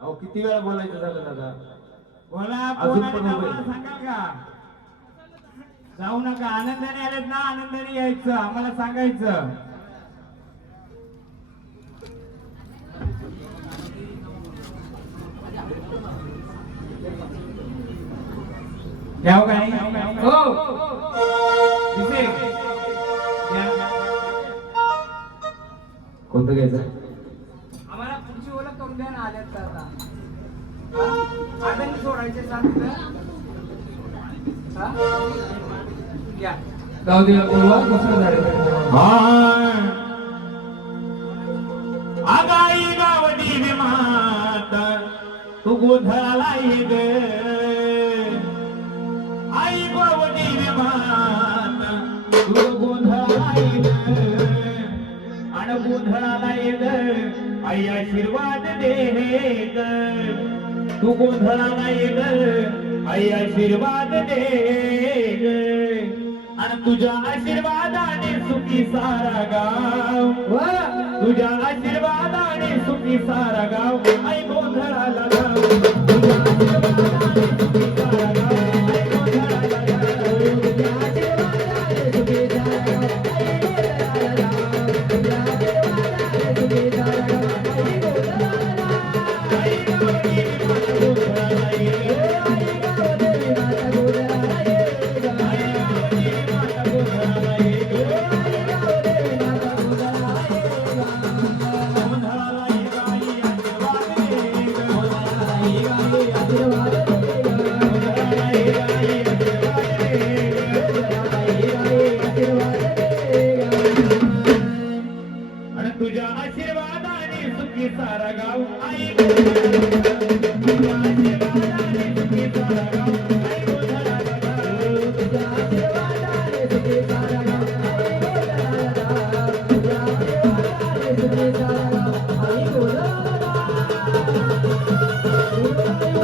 अहो किती वेळा बोलायचं झालं दादा. बोला अजून कोण पण आले उभे. आम्हाला सांगाल का? जाऊ नका, आनंदाने आलेत ना, आनंदाने यायचं, आम्हाला सांगायचं. घ्याव का नाही? हो दिसे. घ्या. कोणतं घ्यायचं? आम्हाला पुढची ओळख करून द्या ना, आल्यात तर आता. हा? आनंद सोडायचे सांगितलं. हा? घ्या. गावदेवा पूर्वा दुसरं झाड. आगाई गावडी विमात तू गोंधळाला ये ग. आई गावडी विमात तू गोंधळाला ये ग. आणि गोंधळाला ये ग. आई आशीर्वाद दे ग. तू गोंधळाला ये ग. आई आशीर्वाद दे ग. आणि तुझ्या आशीर्वादाने सुखी सारा गाव. तुझ्या आशीर्वादाने सुखी सारा गाव. आई गोंधळाला गाव. तुझ्या आशीर्वादाने सुखी सारा गाव. आई गोंधळाला गाव. तुझ्या आशीर्वादाने सुखी सारा गाव. आई गोंधळाला गाव. तुझ्या आशीर्वादाने सुखी सारा गाव. आई गोंधळाला गाव. आई गावदेवी माता गोंधळाला ये ग. आई गावदेवी माता गोंधळाला ये ग. आई गावदेवी माता गोंधळाला ये ग. आई गावदेवी माता गोंधळाला ये ग. गोंधळाला ये ग.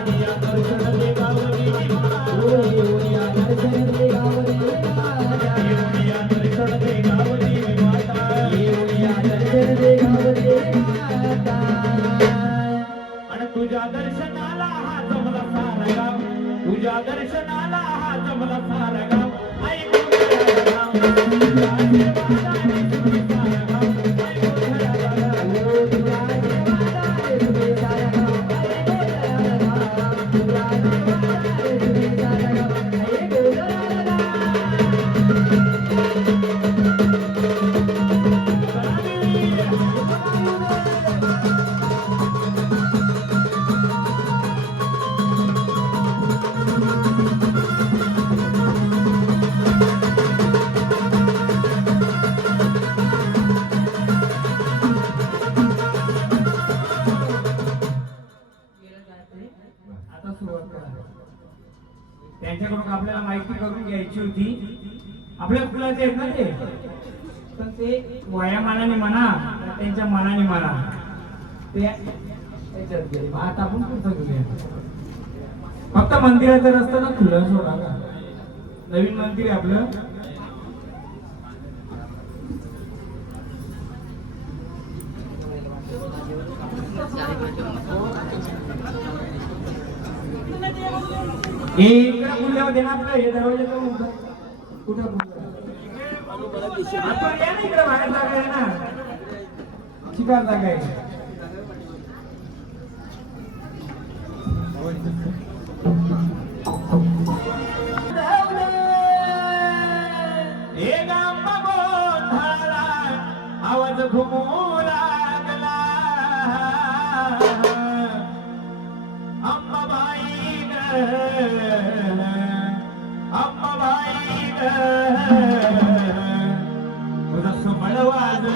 आई आशीर्वाद दे ग. गोंधळाला ये ग. आई आशीर्वाद दे ग. गोंधळाला ये ग. आई आशीर्वाद दे ग. गोंधळाला ये ग. आई आशीर्वाद दे ग. आणि तुझ्या आशीर्वादाने सुखी सारा गाव. आई गोंधळाला गाव. तुझ्या आशीर्वादाने सुखी सारा गाव. आई गोंधळाला गाव. तुझ्या आशीर्वादाने सुखी सारा गाव. आई गोंधळाला गाव. तुझ्या आशीर्वादाने सुखी सारा गाव. आई गोंधळाला तुझ्या दर्शनाला हा जमला सारा गाव. तुझ्या दर्शनाला हा जमला सारा गाव. आई गोंधळाला गाव. तुझ्या आशीर्वादाने सुखी सारा गाव. आई गोंधळाला गाव. तुझ्या आशीर्वादाने सुखी सारा गाव. आई गोंधळाला गाव. तुझ्या आशीर्वादाने सुखी सारा गाव. आई गोंधळाला गाव. आता सुरुवात करा. त्यांच्याकडून आपल्याला माहिती करून घ्यायची होती. आपल्या कुलाचे आहेत ना ते, पण ते वयामानाने म्हणा त्यांच्या मनाने म्हणा ते त्याच्यात गेले. आता आपण पुढचं घेऊया. फक्त मंदिराचा रस्ता ना खुला सोडा का. नवीन मंदिर आहे आपलं. इकडे खुल्यावर ना आपलं हे दरवाजा कुठं आपण या ना इकडे बाहेर जागा आहे ना, शिकार जागा आहे. आवाज घुमू लागला अंबाबाई ग, अंबाबाई ग, तुझं सुमळ वाजू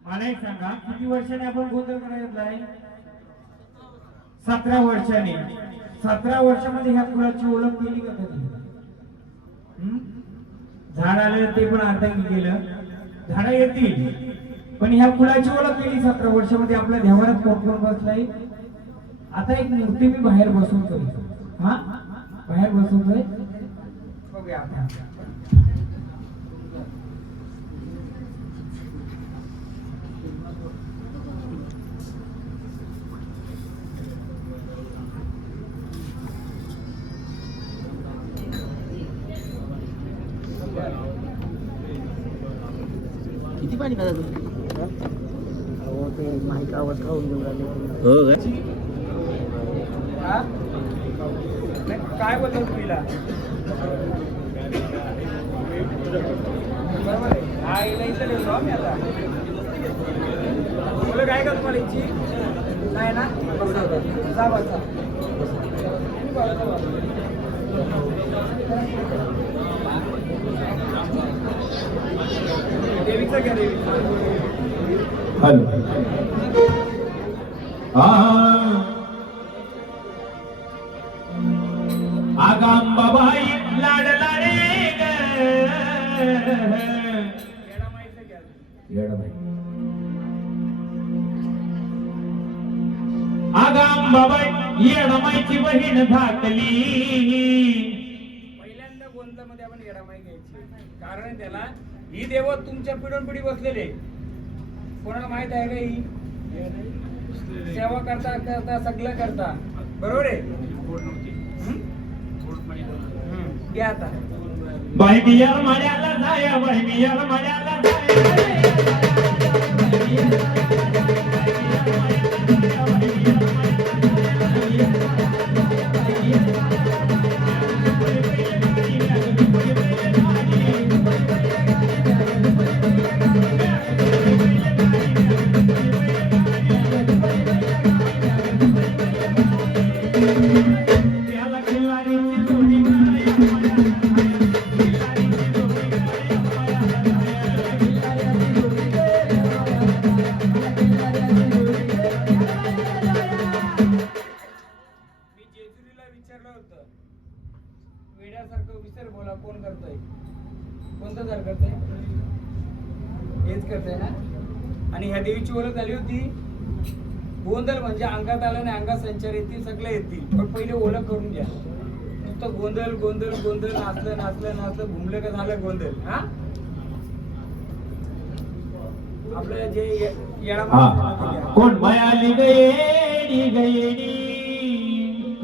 मला एक सांगा, किती वर्षाने आपण गोंधळ करायला आहे? 17 वर्षाने. 17 वर्षामध्ये ह्या कुळाची ओळख केली का कधी? झाड आलं ते पण अर्ध्याने गेलं. झाडं येतील पण ह्या कुळाची ओळख केली 17 वर्षामध्ये. आपल्या देवारात कोण कोण बसलाय? आता एक मूर्ती मी बाहेर बसवतोय. हा, बाहेर बसवतोय. बघूया आपण. किती पाणी खाता तुम्ही? हो ते माहिती खाऊन घेऊन राहिले. हो हा? काय बोलतो तुला? बरोबर आहे. हा इला इथं लिहिलो आम्ही आता. तुला काय का तुम्हाला इच्छी? नाही ना? जा बसा. देवीचा घ्या, देवीचा. हॅलो. आगांबाबाई लाडला रे ग. आगांबाबाई येडमाईची बहीण धाकली. पहिल्यांदा गोंधळामध्ये आपण येडमाई घ्यायची, कारण त्याला ही देव तुमच्या पिढोन पिढी बसलेले. कोणाला माहित आहे का? ही सेवा करता करता सगळं करता. बरोबर आहे. घ्या आता. बाई बियार माड्याला जाया, बाई बियार माड्याला वेड्यासारखं विचार बोला. कोण करतोय? कोणतं घर करतोय? हेच करतोय ना? आणि ह्या देवीची ओळख झाली होती. गोंधळ म्हणजे अंगात आलं नाही, अंगात संचार येतील, सगळं येतील. पण पहिले ओळख करून घ्या. नुसतं गोंधळ गोंधळ गोंधळ, नाचलं नाचलं नाचलं, घुमलं का झालं गोंधळ. हा, आपलं जे येडा कोण भयाली गयेडी गयेडी.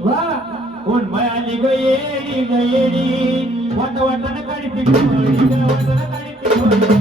वा, कोण भयाली गयेडी गयेडी. वाट वाटण काढी पिकोडी, वाटण काढी पिकोडी.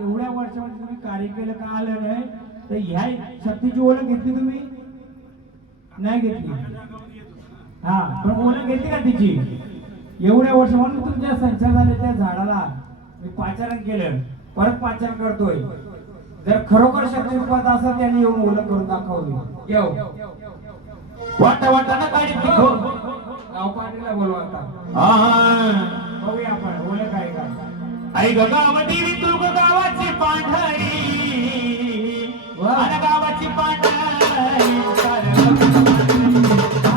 एवढ्या वर्षामध्ये तुम्ही कार्य केलं का आलं नाही? तर ह्या शक्तीची ओळख घेतली तुम्ही? नाही घेतली. हा, पण ओळख घेतली का तिची? एवढ्या वर्ष म्हणून तुमच्या संचार झाले त्या झाडाला मी पाचारण केलं, परत पाचारण करतोय. जर खरोखर शक्ती रूपात असेल त्याने येऊन ओळख करून दाखवली. येऊ वाटा वाटाना काढी तिखो गाव पाटीला बोलवा आता. बघूया आपण ओळख आहे का. आई गावामध्ये तुग गावाची पांढरी. वा. आणि गावाची पांढरी साऱ्या गावाची पांढरी, गावाची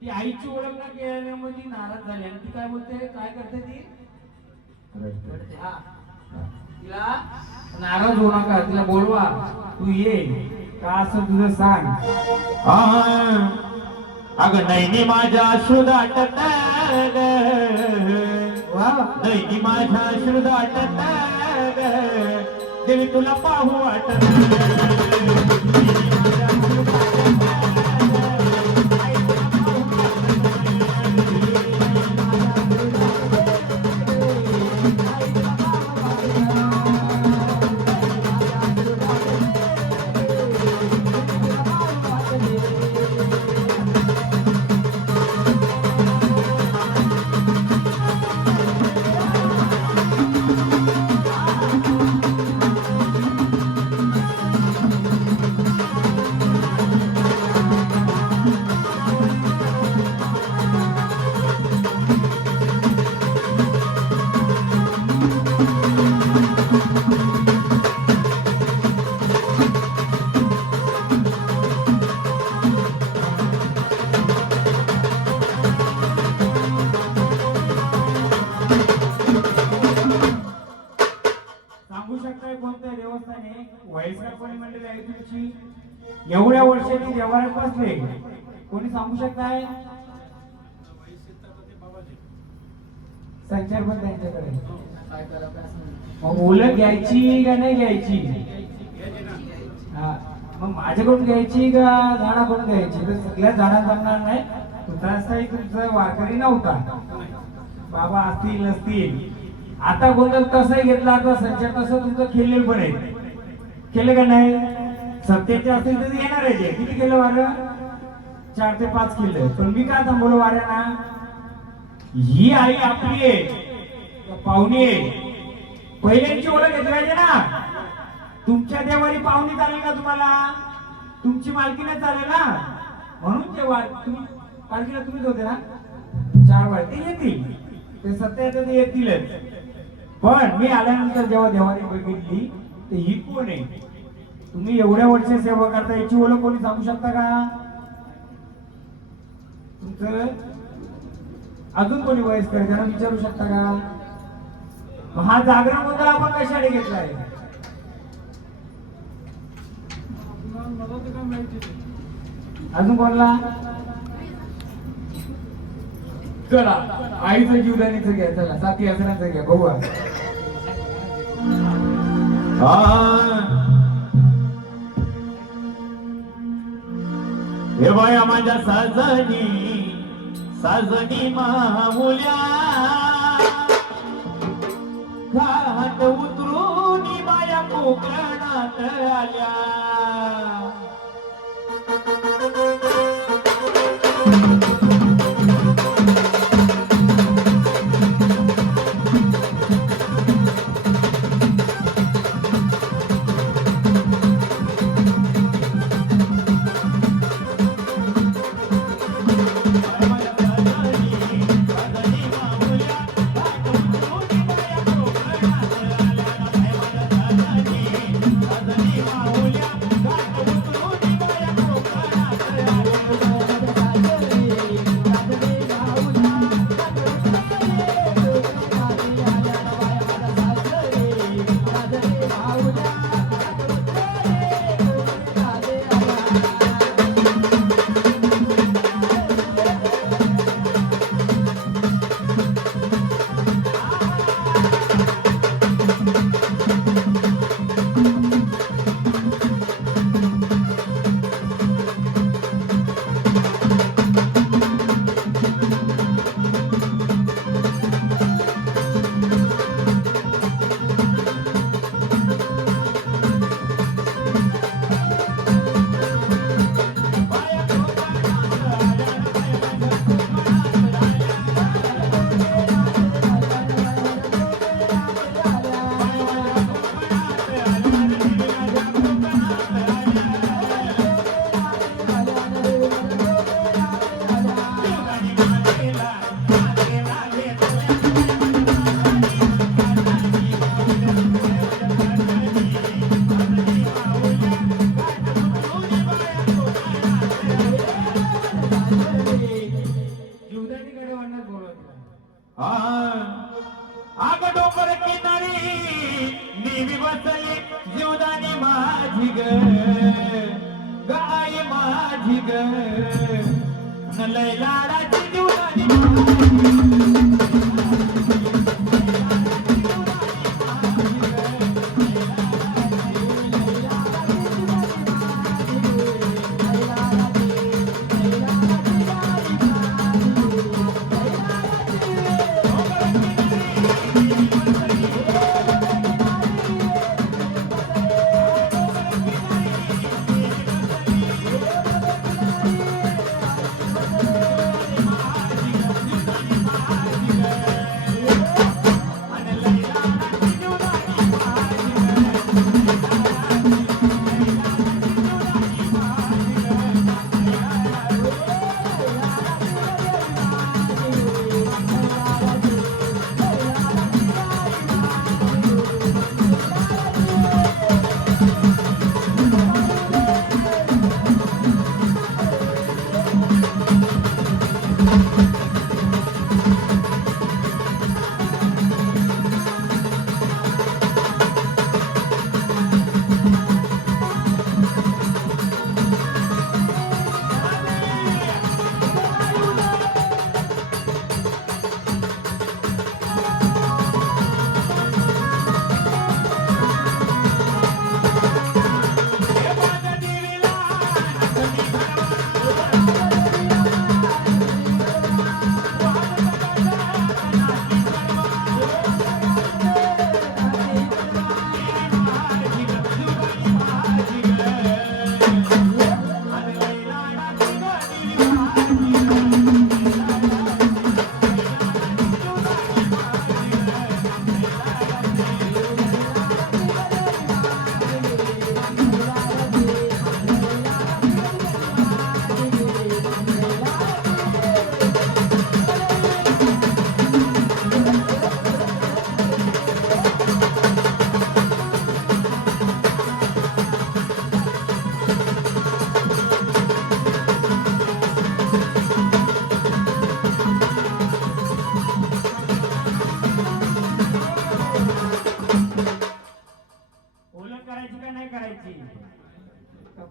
ती आईची ओळख न केल्यामुळे ती नाराज झाली आणि ती काय बोलते, काय करते ती? रडते. हा. तिला नाराज होऊ नका, तिला बोलवा, तू ये का असं तुझं सांग. अगं नैनी माझ्या श्रुदाटत नैनी माझ्या श्रुदाटत देवी तुला पाहू वाटत एवढ्या वर्षांनी व्यवहारात बसले, कोणी सांगू शकताय? संचार पण त्यांच्याकडे. मग ओळख घ्यायची का नाही घ्यायची? हा, मग माझ्याकडून घ्यायची का झाडाकडून घ्यायची? तर सगळ्या झाडा जमणार नाही. तुझाही तुमचा वारकरी नव्हता, बाबा असतील नसतील. आता गोंधळ तसाही घेतला, आता संचार तसं तुमचं खेळलेलं पण आहे. केलं का नाही? सत्याचे असतील तर येणार आहे. किती केलं वारं? 4 ते 5 केलं. पण मी काय थांबवलं वाऱ्यांना? ही आई आपली आहे, पाहुणी आहे, पहिल्यांची ओळख घेतली पाहिजे ना. तुमच्या देवारी पाहुणी चालेल का तुम्हाला? तुमची मालकीने चालेल ना. म्हणून जेव्हा तुम्ही पालखीला तुम्हीच होते ना, 4 वार ते येतील, ते सत्याचे ते येतीलच. पण मी आल्यानंतर जेव्हा देवारी बघितली ते ही कोण आहे, तुम्ही एवढ्या वर्ष सेवा करता, याची ओळख कोणी सांगू शकता का? तुमचं अजून कोणी वयस्कर त्यांना विचारू शकता का? हा जागरण गोंधळ आपण कशाने घेतलाय? अजून कोणला? चला आईचं जीवदानीचं घ्या, चला साथी असण्याचं घ्या, बघू. हे बाया माझ्या साजनी साजनी माहुल्या घाट उतरून बाया कोकणात आल्या. आग डोंगर किनारी नेहमी बसली जीवदानी माझी ग गाई माझी ग लय लाडाची जीवदानी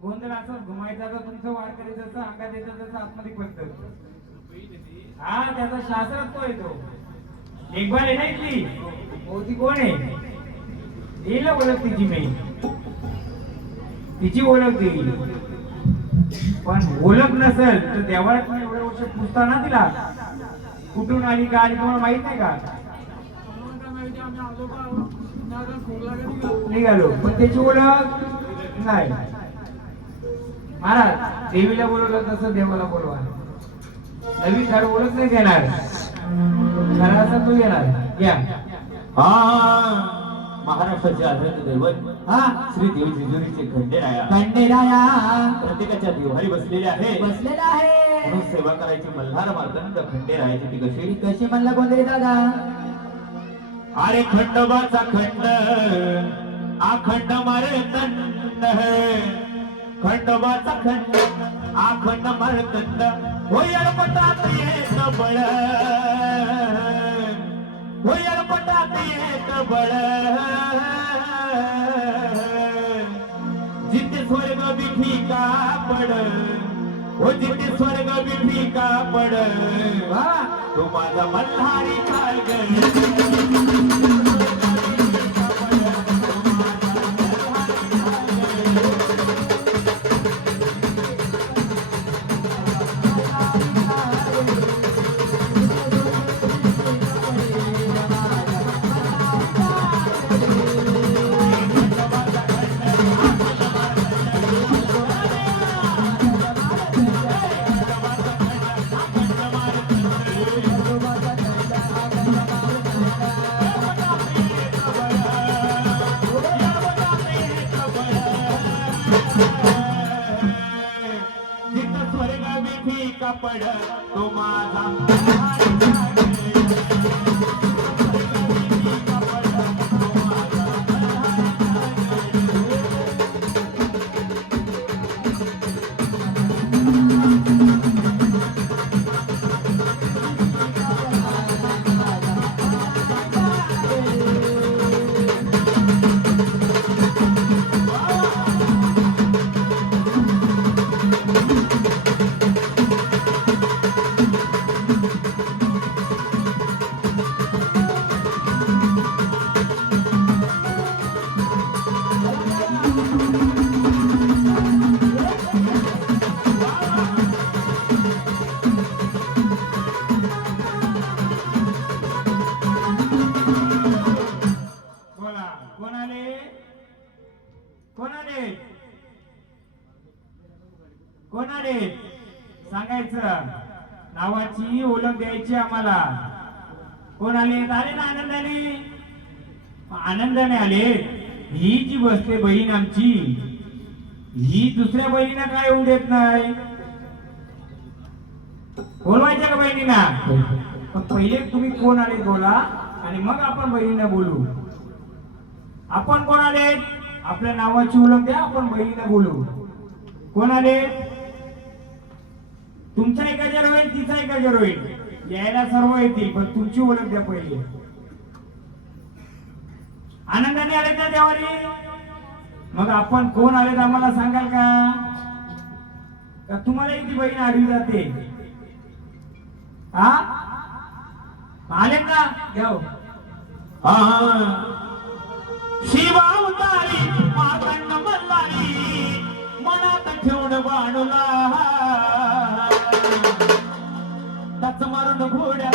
गोंधळ असं घुमायचा तर तुमचं वारकरी जसं अंगात येतं तसं आतमध्ये पडतं. हा त्याचा शास्त्रात तो येतो. देखभाल आहे ना इथली मोदी कोण आहे येईल ओळख तिची मी तिची ओळख देईल. पण ओळख नसेल तर देवाळात मी एवढ्या वर्ष पुसता ना तिला कुठून आली का आली तुम्हाला माहित नाही का निघालो पण त्याची ओळख नाही. महाराज देवीला बोलवलं तसं देवाला बोलवा. नवीन झाड ओळख नाही देणार घराचा तो येणार या. महाराष्ट्राचे आदरणीय दैवत श्री देवी जेजुरीचे खंडेराया प्रत्येकाच्या देवारी बसलेले आहे म्हणून सेवा करायची मल्हार मार्तंड खंडेरायाची ती कशी कशी म्हणला गोंधळी दादा. अरे खंडोबाचा खंड आखंड मार्तंड खंडोबाचा खंड आखंड मार्तंड होयल पटात येत बळ होयल पटात येत बळ जिथे स्वर्ग बिठी का पड हो जिथे स्वर्ग बिठी का पड तू माझा मल्हारी काय ग पड तो माझा कोण आले सांगायचं, नावाची ओळख द्यायची आम्हाला. कोण आले? आले ना आनंदाने, आनंदाने आले. ही जी बसते बहीण आमची, ही दुसऱ्या बहिणीला काय येऊ देत नाही. बोलवायच्या का बहिणींना? पण पहिले तुम्ही कोण आले बोला आणि मग आपण बहिणीला बोलू. आपण कोण आले? आपल्या नावाची ओळख द्या, आपण बहिणीला बोलू. कोण आले? तुमचा एक हजर होईल, तिचा एक हजर होईल. यायला सर्व येतील, पण तुमची ओळख द्या पहिले. आनंदाने आले ना देवारी? मग आपण कोण आले आम्हाला सांगाल का तुम्हाला ती बहीण आडवी जाते? हा आले ना घ्या. शिवा उतारी मातंड मल्हारी, मनात ठेवून बाणूला टच मारून घोड्या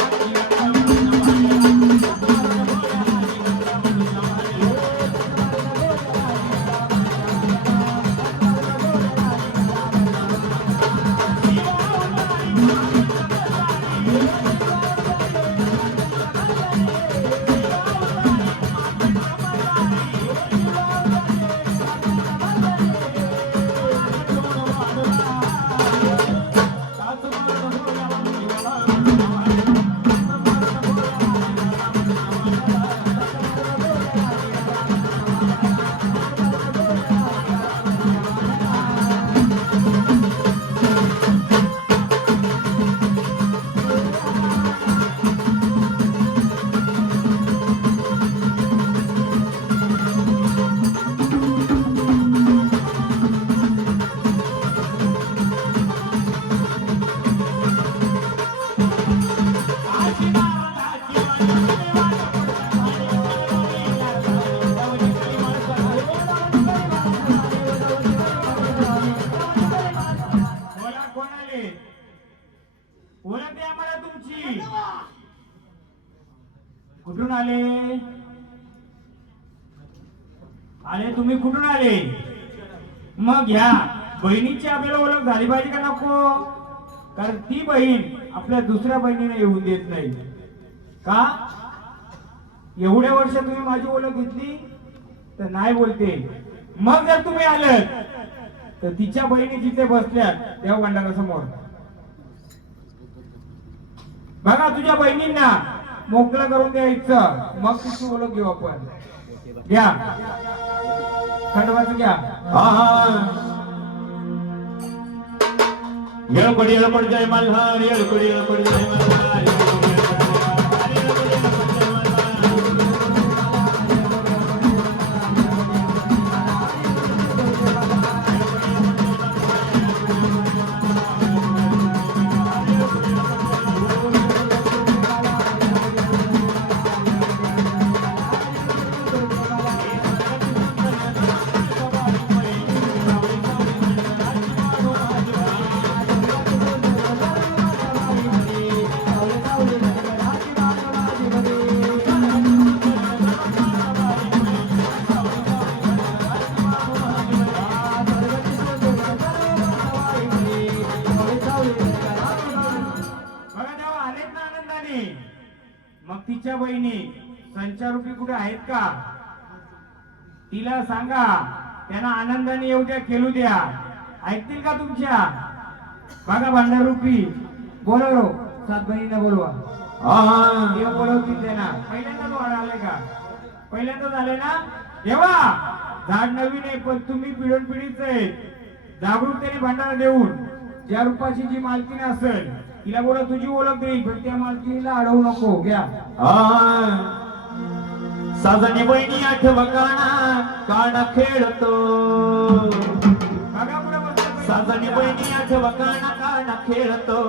कुठून आले? आले तुम्ही कुठून आले? मग ह्या बहिणीची आपल्याला ओळख झाली पाहिजे का नको? कारण ती बहीण आपल्या दुसऱ्या बहिणीने येऊन देत नाही का? एवढ्या वर्ष तुम्ही माझी ओळख घेतली तर नाही बोलते. मग जर तुम्ही आलात तर तिच्या बहिणी जिथे बसल्यात देव भांडारासमोर बघा, तुझ्या बहिणींना मोकळं करून द्यायचं, मग तिची ओळख घेऊ आपण. घ्या खंडवाचं घ्या. येळकोडी येळकोडी जय मल्हार, येळकोडी येळकोडी जय मल्हार. मग तिच्या बहिणी संचारूपी कुठे आहेत का? तिला सांगा त्यांना आनंदाने येऊ द्या, खेळू द्या. ऐकतील का तुमच्या? बघा भांडारूपी बोलवलो, 7 बहिणीला बोलवा. देव बोलवतील त्यांना. पहिल्यांदाच वाढ आले का? पहिल्यांदाच आले ना? देवा झाड नवीन आहे पण तुम्ही पिढून पिढीच आहे. जागरूकतेने भांडारा देऊन ज्या रूपाची जी मालकीने असेल तिला बोला तुझी ओळख देईल, पण त्या मालकीला अडवू नको. घ्या. साजणी बहिणी आठव काना खेळतो. बघा पुढे बसतो. साजणी बहिणी आठव काना खेळतो.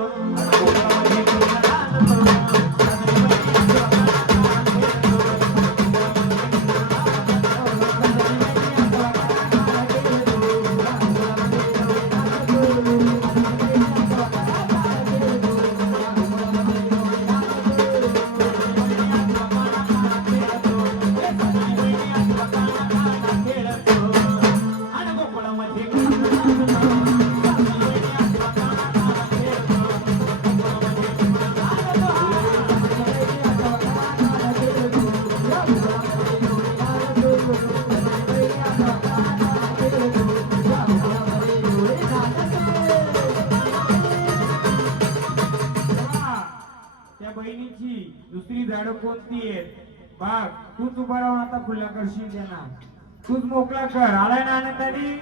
कोणती आहे बघ. तूच उभा राहून आता खुला करशील त्यांना. तूच मोकळा कर. आलाय ना आनंदाने.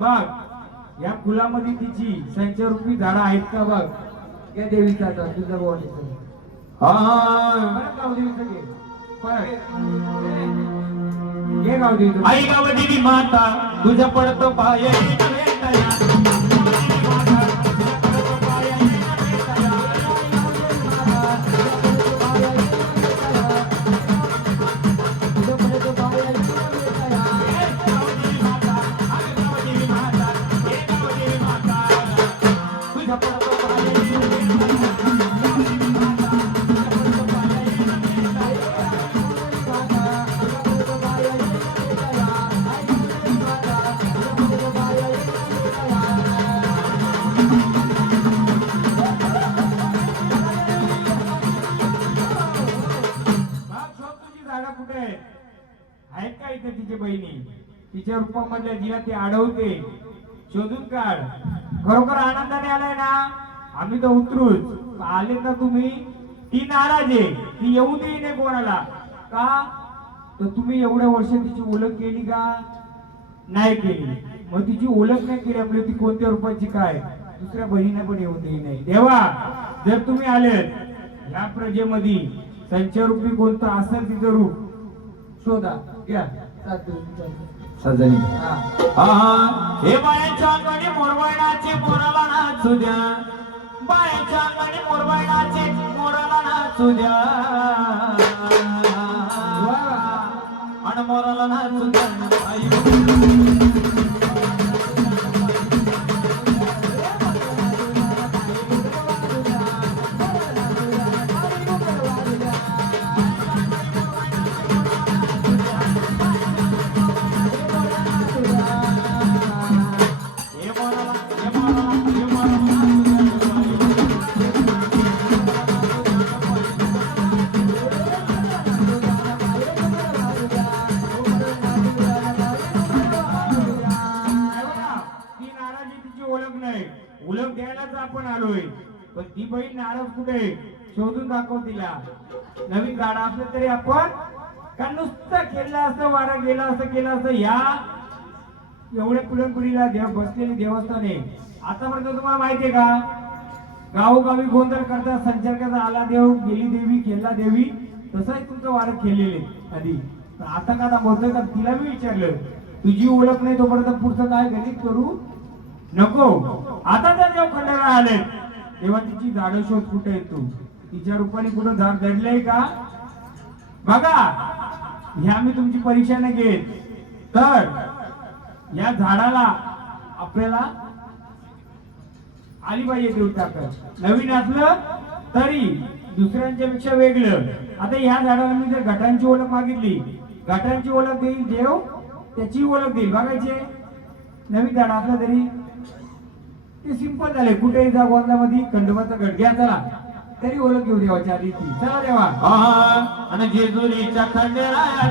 बघ या फुलामध्ये तिची संचरूपी झाडं आहेत का बघ. या देवीचा आता तुझा भवानीचं परत गाव देवीचं घे. परत घे गाव देवीचं. आई गावदेवी माता तुझ्या पडतो पाय आहेत का इथे तिची बहिणी. तिच्या रूपामधल्या जिला ती अडवते. शोधून काढ. खरोखर आनंदाने आलाय ना. आम्ही तर उतरूच. आले तर तुम्ही. ती नाराज आहे. ती येऊ देईने कोणाला. का तर तुम्ही एवढ्या वर्ष तिची ओळख केली का नाही केली. मग तिची ओळख नाही केल्यामुळे ती कोणत्या रूपाची काय दुसऱ्या बहिणीने पण येऊ देई नाही. देवा जर तुम्ही आलेत या प्रजेमध्ये संचरूपी कोणतं असेल तिचं रूप शोधा. घ्या सजनी हा. हे बायाच्या अंगाने मोरवायणाचे मोराला नाचू द्या. बायाच्या अंगाने मोरवायणाचे मोराला नाचू द्या. आणि मोराला नाचू द्या. ओळख द्यायलाच आपण आलोय. पण ती बहीण नाराज कुठे शोधून दाखव तिला. नवीन गाडा असलं तरी आपण का नुसतं केलं असं वारा गेला असं केलं असं. या एवढ्या पुढीला देव बसलेले देवस्थान आहे. आतापर्यंत तुम्हाला माहितीये का गावोगावी गोंधळ करता संचारकाचा आला देव गेली देवी केला देवी तसंच तुमचं वारं केलेले आधी. आता का थांबवतोय का तिला मी विचारलं तुझी ओळख नाही तोपर्यंत पुढचं काय गणित करू नको. आता त्या जेव्हा खंडाला आले तेव्हा तिची झाडं शोध कुठे येतो. तिच्या रूपाने कुठं झाड दडलंय का बघा. ह्या मी तुमची परीक्षा नाही घेत. तर या झाडाला आपल्याला आली पाहिजे देव ताकद. नवीन असलं तरी दुसऱ्यांच्या पेक्षा वेगळं. आता ह्या झाडाला मी जर घटांची ओळख मागितली घटांची ओळख देईल देव त्याची ओळख देईल. बघायचे नवीन झाड असलं तरी ते सिंपल झाले. कुठेही जा गोंधळामध्ये खंडोबाचा गट घ्या चला तरी ओळख घेऊ देवाच्या आधी ती. चला देवा. आणि जेजुरीच्या खंडेराया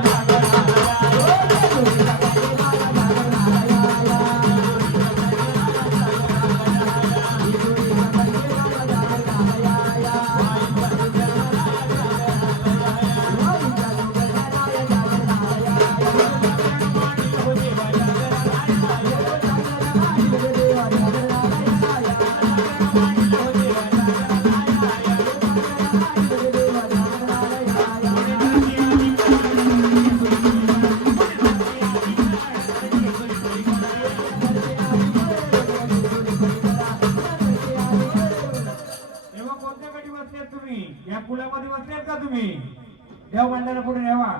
देव मंडळा पुढे नेवा.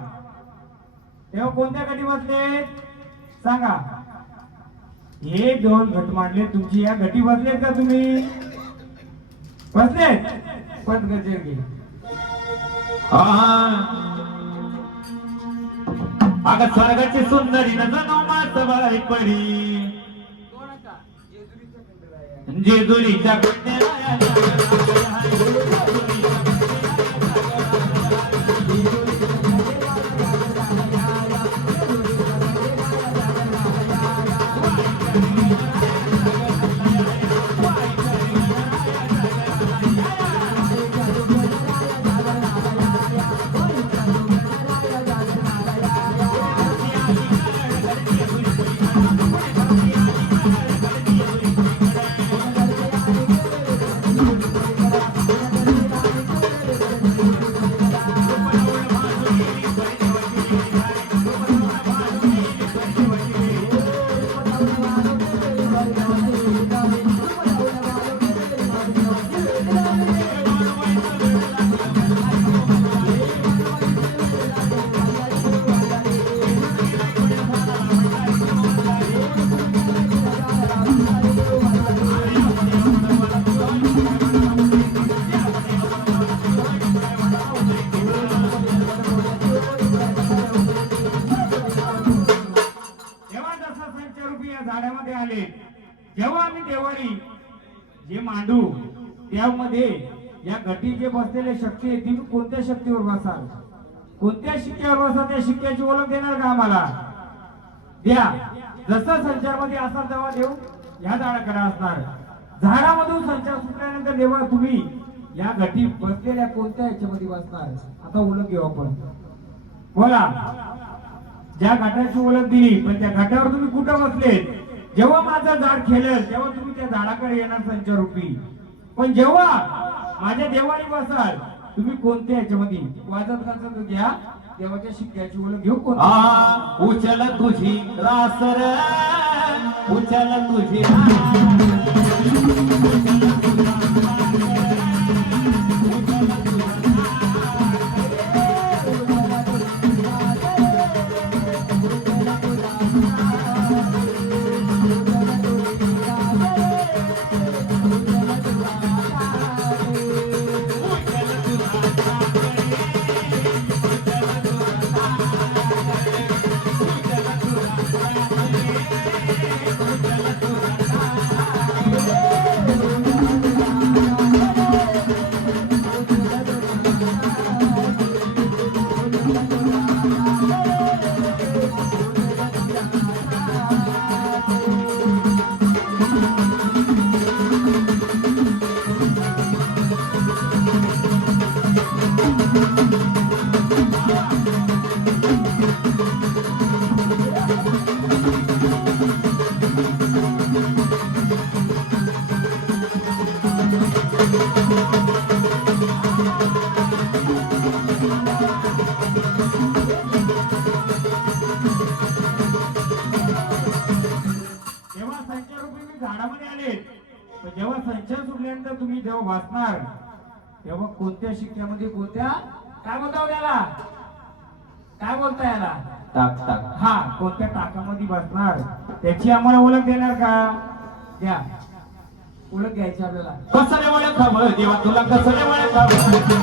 तेव्हा कोणत्या गटी बसले सांगा. हे दोन घट मांडले तुमची. या गटी बसलेत का तुम्ही बसलेत. पण गजर घे. अगं स्वर्गाची सुंदरी नजनो मात बाई पडी जेजुरीच्या खंडेराया जेव्हा आम्ही देवारी जे मांडू त्यामध्ये या घटी जे बसलेले शक्ती आहेत ती कोणत्या शक्तीवर बसाल, कोणत्या शिक्क्यावर बसाल, त्या शिक्क्याची ओळख देणार का आम्हाला? द्या. जसं संचारमध्ये असाल तेव्हा देव या झाडाकडे असणार. झाडामधून संचार सुटल्यानंतर देवा तुम्ही या घटी बसलेल्या कोणत्या याच्यामध्ये बसणार? आता ओळख घेऊ आपण. बोला. ज्या घाटाची ओळख दिली पण त्या घाटावर तुम्ही कुठं बसले? जेव्हा माझं झाड खेळेल तेव्हा तुम्ही त्या झाडाकडे येणार संचारूपी. पण जेव्हा माझ्या देवानी बसाल तुम्ही कोणत्या याच्यामध्ये वाजत गाजत घ्या देवाच्या शिक्क्याची ओळख घेऊ. उचल तुझी रासर, उचल तुझी झाडामध्ये आले. जेव्हा संचार सुटल्यानंतर तुम्ही जेव्हा वाचणार तेव्हा कोणत्या शिक्क्यामध्ये कोणत्या काय बोलता त्याला, काय बोलता याला? टाक टाक. हा, कोणत्या टाकामध्ये बसणार त्याची आम्हाला ओळख देणार का? द्या. ओळख घ्यायची आपल्याला. कसं रे ओळखावं देवा तुला, कसं रे ओळखावं?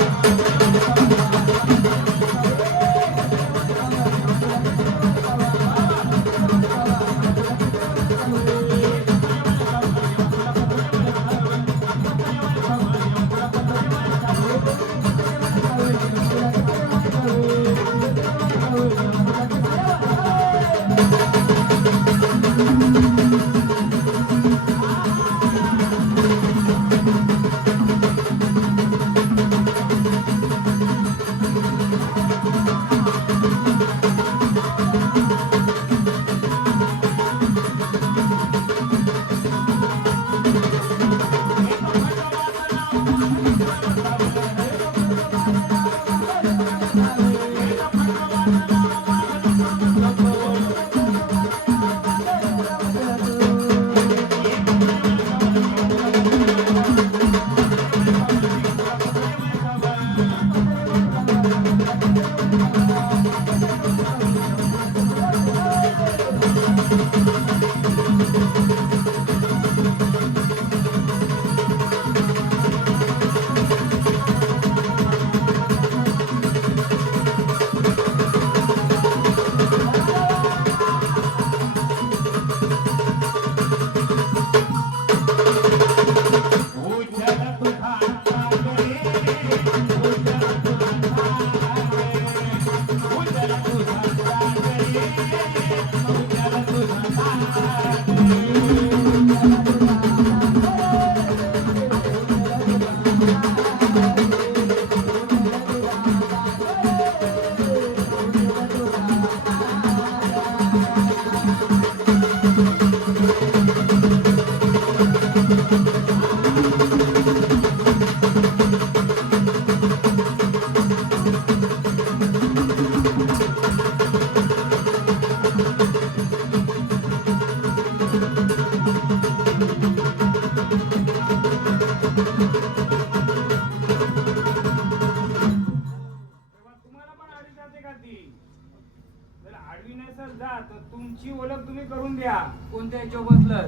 तुमची ओळख तुम्ही करून द्या. कोणत्या याच्यावर बसलं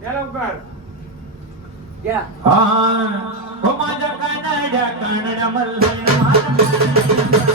द्या लवकर द्या. हो माझ्या कानड्या कानड्या मल्हार माझ्या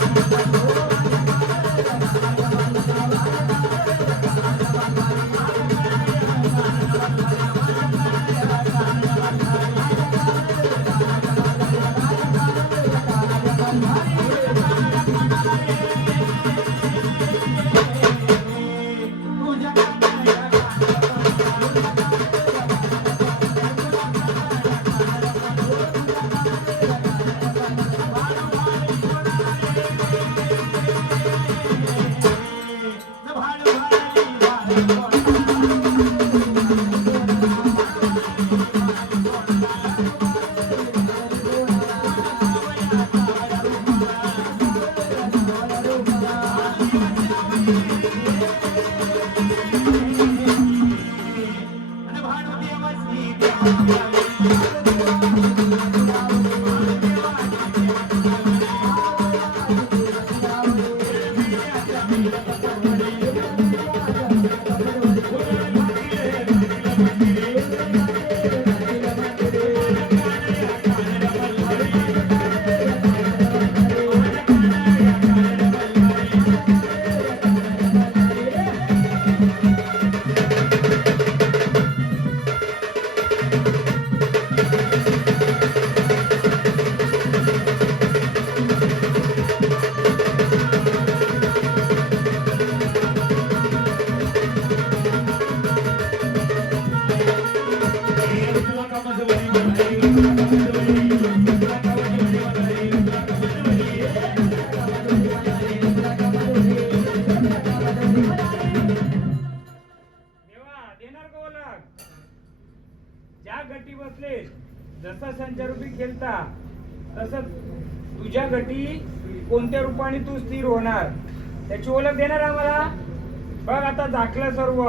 ज्या गटी बसले जसा संचारूपी खेळता तसं तुझ्या गटी कोणत्या रूपाने तू स्थिर होणार त्याची ओळख देणार आम्हाला. बघ आता दाखलं सर्व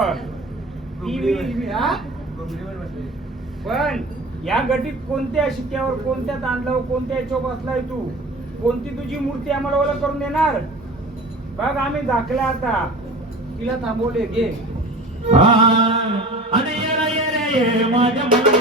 पण या गटीत कोणत्या शिक्क्यावर कोणत्या तांदळावर कोणत्या याच्यावर बसलाय तू कोणती तुझी मूर्ती आम्हाला ओळख करून देणार. बघ आम्ही दाखला आता तिला थांबवले घे. अरे ये माझ्या मनात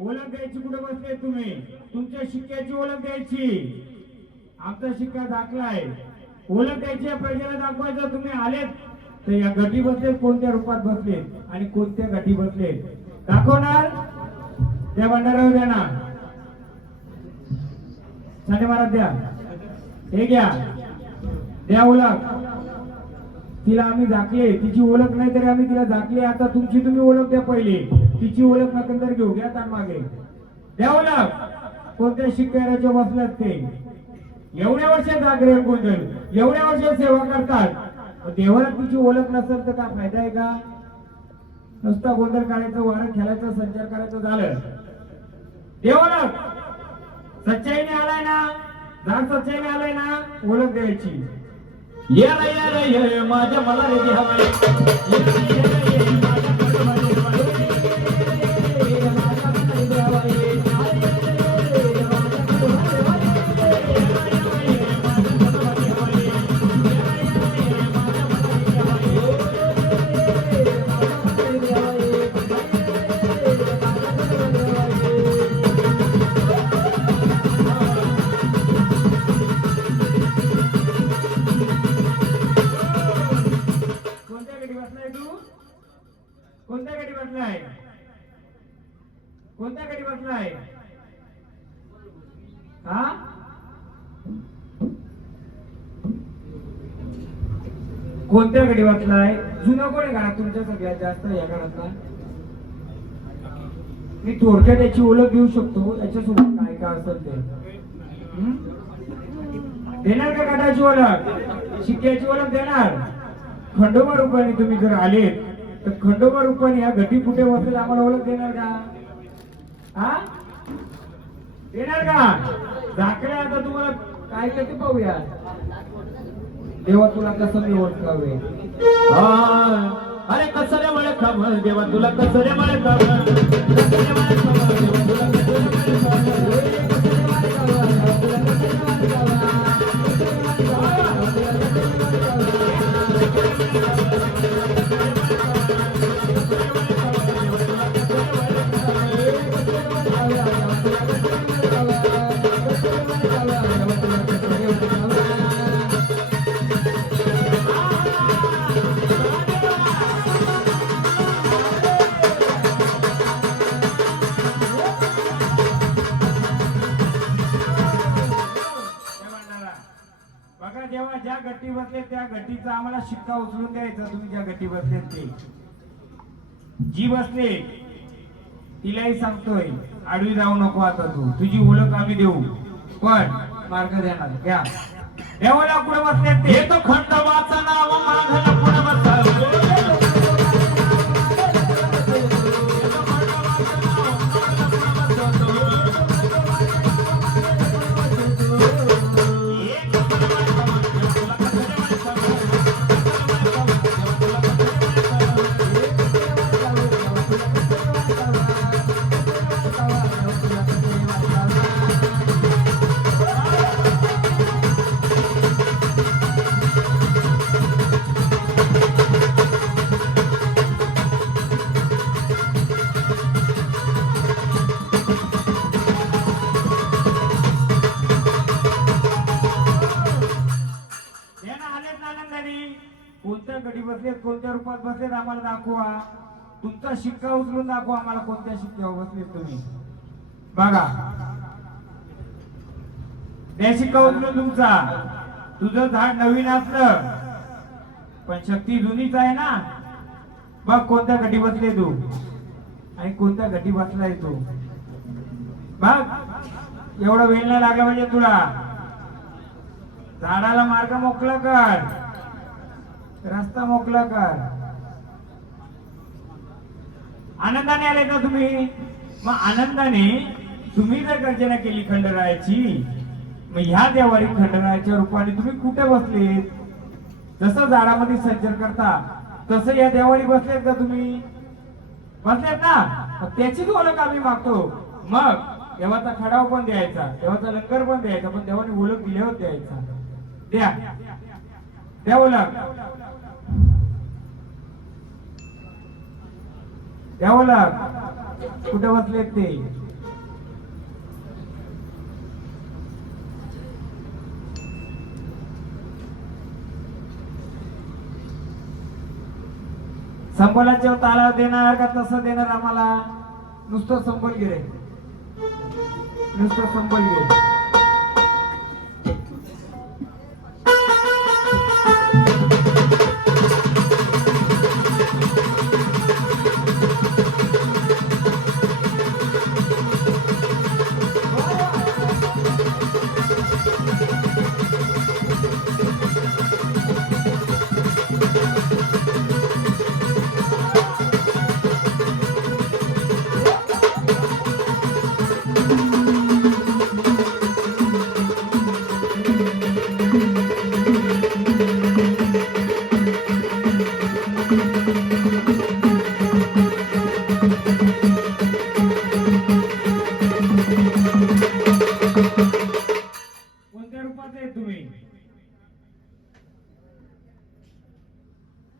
ओळख द्यायची कुठे बसले तुम्ही तुमच्या शिक्क्याची ओळख द्यायची. आमचा शिक्का दाखलाय ओळख द्यायची प्रजेला दाखवायचं. तुम्ही आलेत तर या गटी बसले कोणत्या रूपात बसले आणि कोणत्या गटी बसले दाखवणार त्या भंडारावर द्या ना. साने महाराज द्या हे घ्या द्या ओळख. तिला आम्ही दाखले तिची ओळख नाही तरी आम्ही तिला दाखले. आता तुमची तुम्ही ओळख द्या पहिले तिची ओळख नंतर घेऊ घ्या ताण मागे द्या ओळख. कोणत्या शिक्क्याच्या बसल्यात ते एवढ्या वर्षात जागरण गोंधळ एवढ्या वर्षात सेवा करतात देवाला तिची ओळख नसेल तर काय फायदा आहे का. नुसता गोंधळ काढायचं वारं खेळायचं संचार करायचं झालं. देवाला सच्चाईने आलाय ना झाड सच्चाईने आलाय ना ओळख द्यायची. ये माझ्या मला रेडी हवाय कोणत्या गडी बसलाय कोणत्या गडी बसलाय हा कोणत्या गडी बसलाय. जुना कोण आहे घरात तुमच्या सगळ्यात जास्त या घरातला. मी थोडक्यात त्याची ओळख देऊ शकतो त्याच्यासोबत काय काय असेल ते देणार का गटाची ओळख शिक्क्याची ओळख देणार. खंडोबा रूपाने तुम्ही जर आले तर खंडोबा रूपाने या घटी कुठे बसेल आम्हाला ओळख देणार का. हा देणार का दाखल्या. आता तुम्हाला काय करते पाहूया देवा तुला कसं मी ओळखावे. अरे कसं रे मला खबर देवा तुला कसं रे मला जेव्हा ज्या गट्टी बसले त्या गट्टीचा आम्हाला शिक्का उचलून द्यायचा. तुम्ही ज्या गट्टी बसले ते जी बसले तिलाही सांगतोय आडवी जाऊ नको. आता तुझी ओळख आम्ही देऊ पण मार्ग देणार. घ्या देवाला कुठे बसले ते येतो खंडोबाचं नाव मागलं पुढे बसावं. कोणत्या गडी बसलेत कोणत्या रूपात बसलेत आम्हाला दाखवा. तुमचा शिक्का उचलून दाखवा आम्हाला कोणत्या शिक्क्यावर बसलेत तुम्ही. बघा त्या शिक्का उचलून तुमचा. तुझं झाड नवीन असलं पण शक्ती जुनीच आहे ना. बघ कोणत्या गटी बसले तू आणि कोणत्या गटी बसलाय तू. बघ एवढं वेळ नाही लागला म्हणजे तुला. झाडाला मार्ग मोकळा कर, रस्ता मोकळा कर. आनंदाने आले का तुम्ही. मग आनंदाने तुम्ही जर गर्जना केली खंडरायाची मग ह्या देवारी खंडरायाच्या रूपाने तुम्ही कुठे बसलेत. जसं झाडामध्ये संचार करता तसं या देवारी बसलेत का तुम्ही. बसलेत ना. मग त्याचीच ओळख आम्ही मागतो. मग देवाचा खडाव पण द्यायचा, देवाचा लंगर पण द्यायचा, पण देवाने ओळख दिल्यावर द्यायचा. द्या द्या ओळख द्या ओळख. कुठे बसलेत ते. संबोलाच्या ताला देणार का तसं देणार आम्हाला. नुसतं संबोल गिरे, नुसतं संबोल गिरे.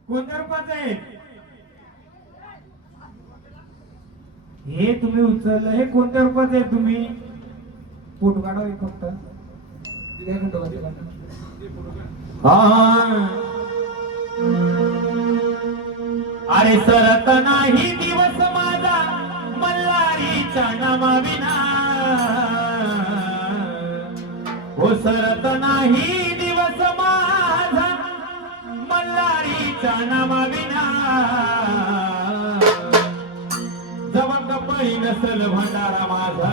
कोणत्या रूपात आहे हे तुम्ही उचललं. हे कोणत्या रूपात आहे तुम्ही. फोटो काढावे फक्त. अरे सरत नाही दिवस माझा मल्हारीच्या नामाविना. हो सरत नाही दिवस माझा मल्हारीच्या नामाविना. जवा कपळी नसल भंडारा माझा.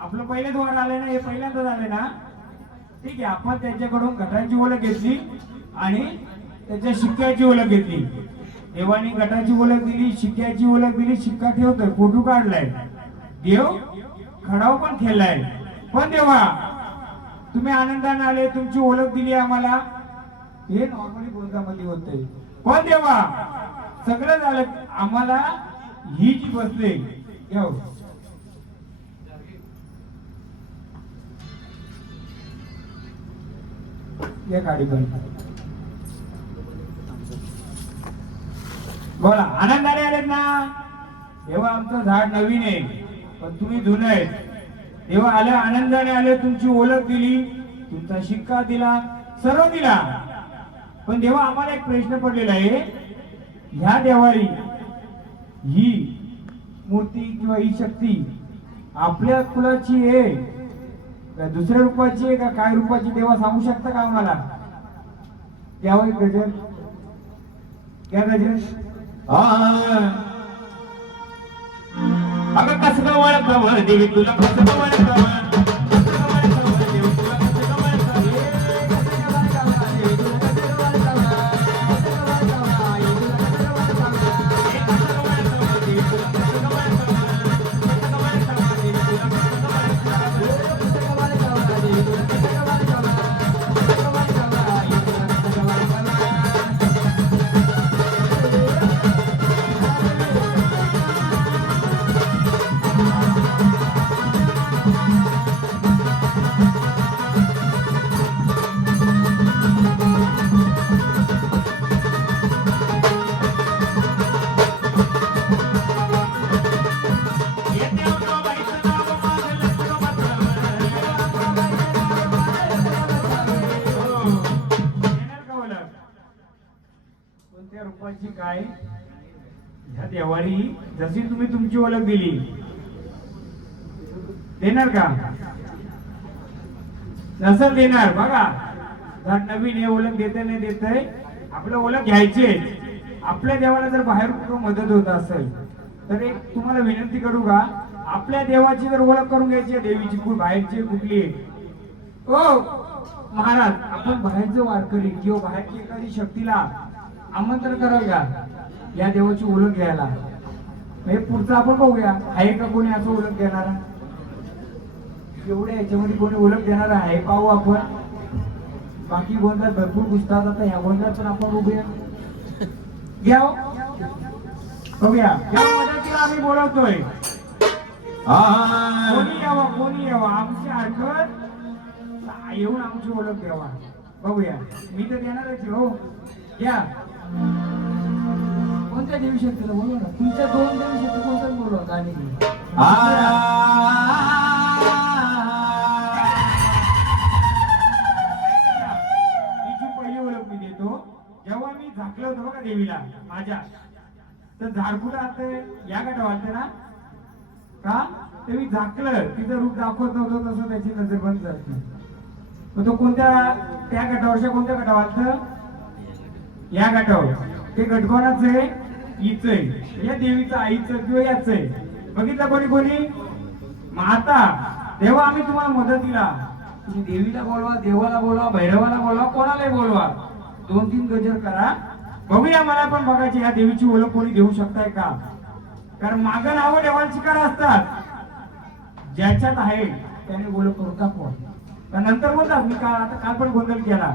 आपलं पहिलं द्वार आलंय ना, हे पहिल्यांदाच आलंय ना. ठीक आहे, आपण त्यांच्याकडून घटाची ओळख घेतली आणि त्याच्या शिक्क्याची ओळख घेतली. देवानी घटाची ओळख दिली, शिक्क्याची ओळख दिली. शिक्का ठेवतोय, फोटो काढलाय, देव खडाव पण खेळलाय. पण देवा तुम्ही आनंदाने आले, तुमची ओळख दिली आम्हाला, हे नॉर्मली गोंदामध्ये होतंय. पण देवा सगळं झालं, आम्हाला ही जी बसले या गाडी पण बोला, आनंदाने आलेत ना. तेव्हा आमचं झाड नवीन आहे, पण तुम्ही जुनं आहे. तेव्हा आले, आनंदाने आले, तुमची ओळख दिली, तुमचा शिक्का दिला, सर्व दिला. पण तेव्हा आम्हाला एक प्रश्न पडलेला आहे, ह्या देवारी ही मूर्ती किंवा ही शक्ती आपल्या कुलाची आहे का दुसऱ्या रूपाची आहे का काय रूपाची, देवा सांगू शकता का आम्हाला? त्यावर गजर क्या गजर अगं कसं ग वळखावं देवी तुला कसं ग वळखावं देवी तुला कसं ग वळखावं कोणत्या रूपाची काय ह्या देवारी जशी तुम्ही तुमची ओळख दिली देणार का नसल देणार बघा जर नवीन हे ओळख देते नाही देते आपलं ओळख घ्यायची आपल्या देवाला जर बाहेर कुठं मदत होत असेल तर एक तुम्हाला विनंती करू का आपल्या देवाची जर ओळख करून घ्यायची आहे देवीची बाहेरची कुठली ओ महाराज आपण बाहेरचं वारकरी किंवा बाहेरची एखादी शक्तीला आमंत्रण कराल का या देवाची ओळख घ्यायला हे पुढचं आपण बघूया आहे का कोणी असं ओळख देणारा एवढ्या याच्यामध्ये कोणी ओळख देणार आहे पाहू आपण बाकी गोंधळात भरपूर पुस्तकात आता ह्या गोंधळात पण आपण बघूया घ्या हो. बघूया या मदतीला आम्ही बोलवतोय कोणी यावं आमची हरकत येऊन आमची ओळख द्यावा बघूया मी तर देणारच हो या कोणत्या देवी शक्तीला बोलवा ना तुमच्या दोन देवी शक्ती कोणत्याच बोलवा गाणी तिची पहिली ओळख मी देतो जेव्हा मी झाकलं होतं बघा देवीला माझ्या तर झाडकुट आता या गटावर आलते ना का ते मी झाकलं तिचं रूप दाखवत नव्हतं तसं त्याची नजर बंद झाली तो कोणत्या त्या गटावरच्या कोणत्या गटावर आलतं या गटावर ते गटकोणाच आहे हीच आहे या देवीचं आईचं किंवा याच आहे बघितलं कोणी माता तेव्हा आम्ही तुम्हाला मदतीला तुम्ही देवीला बोलवा देवाला बोलवा भैरवाला बोलवा कोणालाही बोलवा 2-3 गजर करा बघूया मला पण बघायची या देवीची ओळख कोणी देऊ शकताय का कारण मागं नावं देवाला शिकार असतात ज्याच्यात आहे त्याने ओळख करून दाखवा नंतर बोलतात मी का आता काल पण गोंधळ केला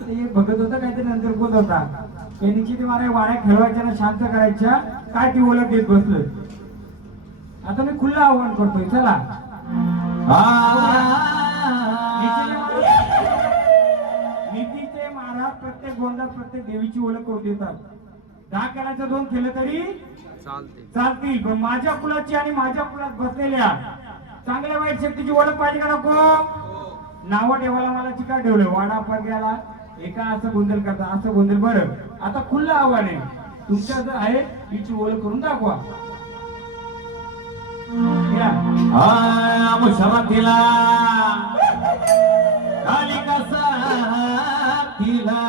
ते बघत होता काहीतरी नंतर बोलत होता त्यांची ते मला वाड्या खेळवायच्या ना शांत करायच्या काय ती ओळख देत बसलं आता मी खुलं आव्हान करतोय चला नीतीचे महाराज प्रत्येक गोंधळात प्रत्येक देवीची ओळख करून देतात 10 केल्याचं 2 केलं तरी चालतील पण माझ्या कुलाची आणि माझ्या कुलात बसलेल्या चांगल्या वाईट शक्तीची ओळख पाहिजे का नको नाव ठेवायला मला चिका ठेवलं वाडा पडग्याला एका असं गोंधळ करता असं गोंधळ बरं आता खुलं आव्हान आहे तुमच्या जर आहे तिची ओळख करून दाखवा मुसमतीला खाली कसा तिला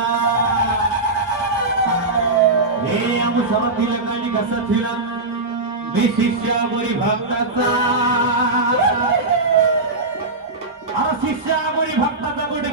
हे मुसमतीला खाली कसा तिला मी शिष्यावरी भक्ताचा शिष्यावरी भक्ताचा गुड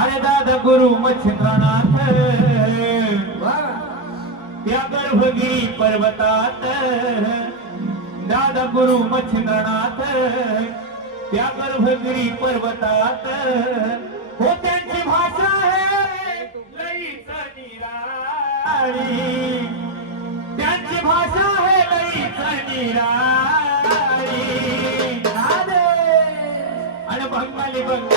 अरे दादा गुरु मच्छिंद्रनाथ त्या गर्भगिरी पर्वतात दादा गुरु मच्छिंद्रनाथ त्या गर्भगिरी पर्वतात हो त्यांची भाषा आहे लईच निराळी त्यांची भाषा आहे लईच निराळी आणि बंगाली बाबा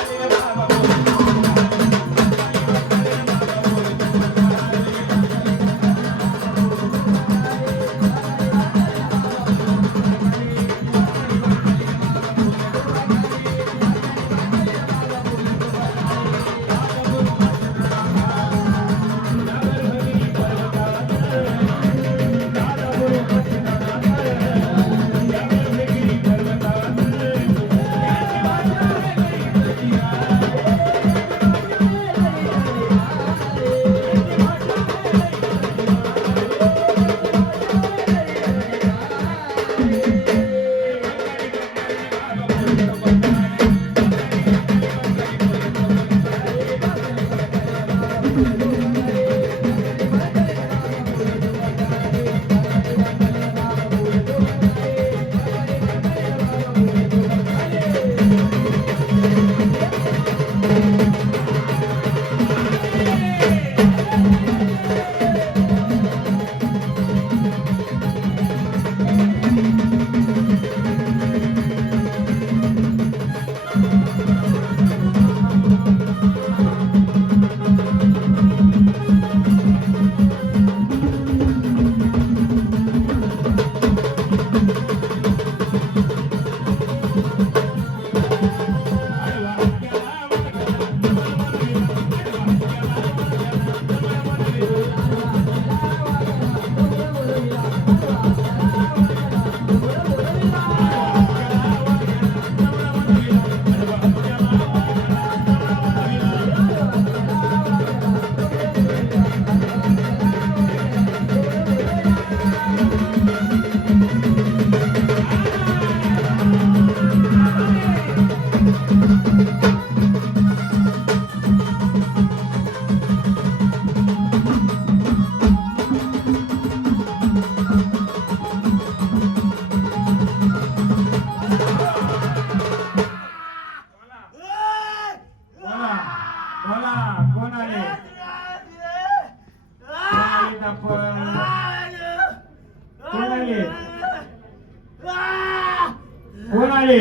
कोण आले?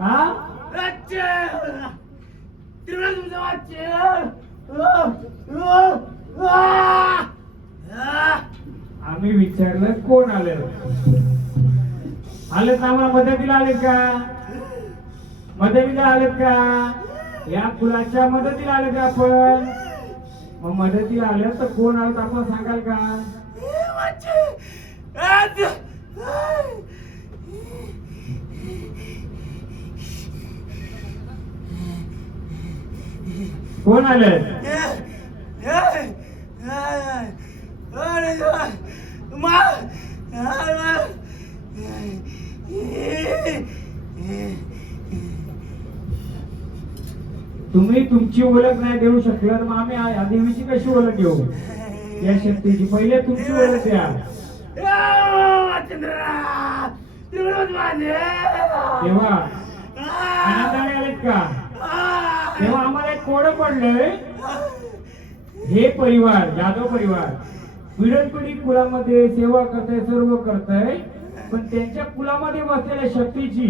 हा? आम्ही विचारलं कोण आलं? आलेत ना, आम्हाला मदतीला आलेत का? मदतीला आलेत का? या फुलाच्या मदतीला आले का आपण? मग मदतीला आले तर कोण आलं आपण सांगाल का? कोण आले? तुम्ही तुमची ओळख नाही देऊ शकला तर मग आम्ही या देवीची कशी ओळख देऊ? या शक्तीची पहिले तुमची ओळख द्या. तेव्हा आनंदाने आलेत का? तेव्हा आम्हाला एक कोड पडलंय. हे परिवार जाधव परिवार पिढी कुलामध्ये सेवा करताय, सर्व करताय, पण त्यांच्या कुलामध्ये बसलेल्या शक्तीची,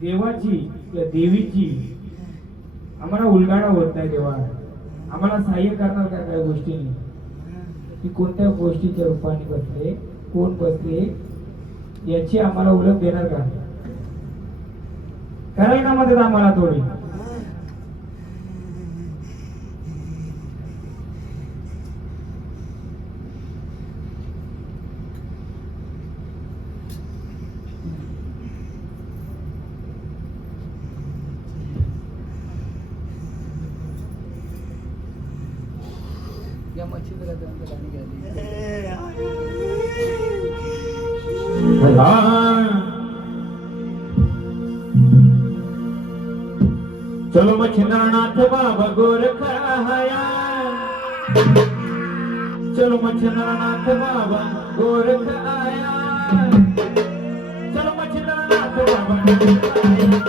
देवाची या देवीची आम्हाला उलगाडा होत नाही. देवा आम्हाला सहाय्य करणार का काही गोष्टींनी? की कोणत्या गोष्टीच्या रूपाने बसले, कोण बसले याची आम्हाला ओळख देणार का? कराल का मदत आम्हाला थोडी? चलो मच्छिंद्रनाथ बाबा गोरखाया, चलो मच्छिंद्रनाथ बाबा गोरखाया, चलो मच्छिंद्रनाथ बाबा गोरखाया।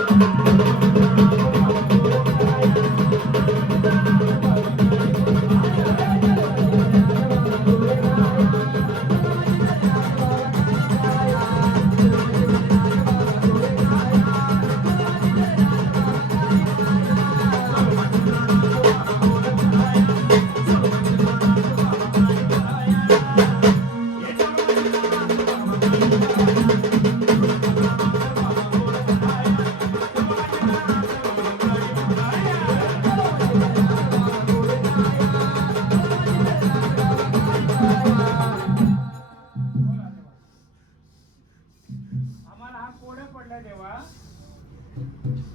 आम्हाला हा कोडे पडला देवा,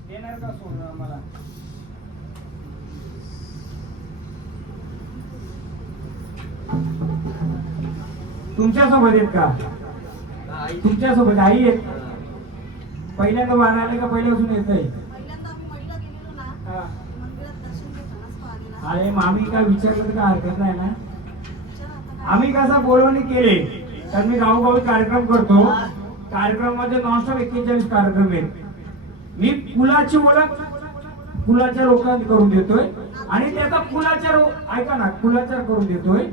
देणार का सोडून आम्हाला? तुमच्या सोबत आहेत का? तुमच्या सोबत आई आहेत? पहिल्यांदा वार आले का पहिल्यापासून येत आहे? पहिल्यांदा आम्ही मडीला गेलेलो ना, मंदिरात दर्शन घेतानाच तो आलेला. अरे मामी काय विचारलं तर काय हरकत नाही ना? विचार आता काय? आम्ही कसा बोलवणी केले तर मी गावोगावी कार्यक्रम करतो. कार्यक्रमामध्ये नॉनस्टॉप 41 कार्यक्रम आहेत. मी कुलाची ओळख कुलाच्या लोकांनी करून देतोय आणि त्याचा ऐका ना, कुलाचार करून देतोय.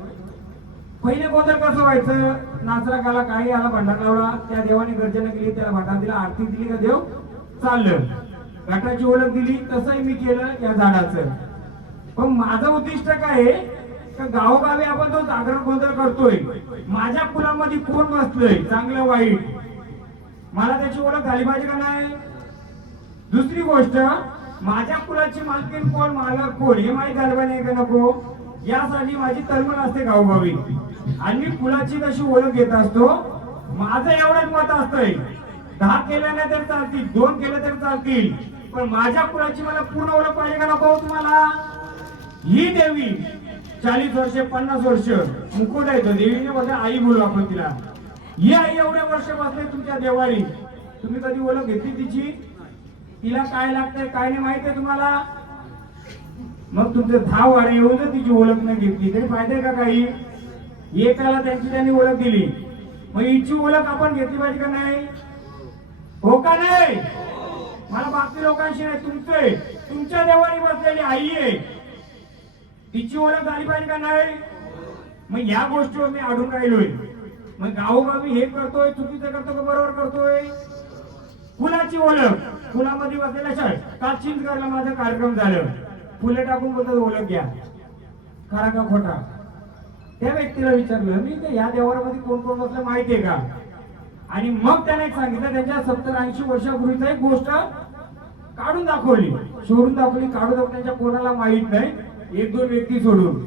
पहिले गोदर कसं व्हायचं, नाचरा गाला काही आला, भांडार लावला, त्या देवाने गर्जना केली, त्याला भांडार दिला, आरती दिली का देव चाललं. घाटाची ओळख दिली, तसंही मी केलं या झाडाचं. पण माझं उद्दिष्ट काय आहे का गावोगावी आपण तो जागरण गोंधळ करतोय, माझ्या कुलामध्ये कोण बसलंय चांगलं वाईट, मला त्याची ओळख झाली पाहिजे का नाही? दुसरी गोष्ट, माझ्या कुलाची मालकीण कोण, मालक कोण हे माहीत झालं पाहिजे का नको? यासाठी माझी तळमळ असते गावोगावी आणि मी कुलाची तशी ओळख घेत असतो. माझं एवढंच मत असतंय, 10 केल्या नाही तर चालतील, 2 केले तर चालतील, पण माझ्या कुलाची मला पूर्ण ओळख पाहिजे का नको तुम्हाला? ही देवी 40 वर्ष 50 वर्ष मुकुट आहे, देवीने बघा आई बोलू आपण तिला. ही आई एवढे वर्ष बसले तुमच्या देवारी, तुम्ही कधी ओळख घेतली तिची? तिला काय लागतंय काय नाही माहिती आहे तुम्हाला? मग तुमचे 10 वारे येऊन जर तिची ओळख नाही घेतली तरी फायदा का काही? एकाला त्यांनी ओळख दिली, मग हिची ओळख आपण घेतली पाहिजे का नाही? हो का नाही? मला बाकी लोकांशी नाही, तुमच्या देवारी बसलेली आई आहे, तिची ओळख झाली पाहिजे का नाही? मग या गोष्टीवर मी अडून राहिलोय. मग गावोगावी हे करतोय, चुकीचं करतो का बरोबर करतोय? फुलाची ओळख, फुलामध्ये बसलेल्या शाळेत काल चिंचगडला माझा कार्यक्रम झालं, फुले टाकून बोलतात ओळख घ्या, खरा का खोटा? त्या व्यक्तीला विचारलं मी की या देवारामध्ये कोण कोण बसलं माहितीये का? आणि मग त्याने सांगितलं त्यांच्या 70-80 वर्षापूर्वीचा एक गोष्ट काढून दाखवली, शोधून दाखवली, काढून दाखवली, त्यांच्या कोणाला माहित नाही, 1-2 व्यक्ती सोडून.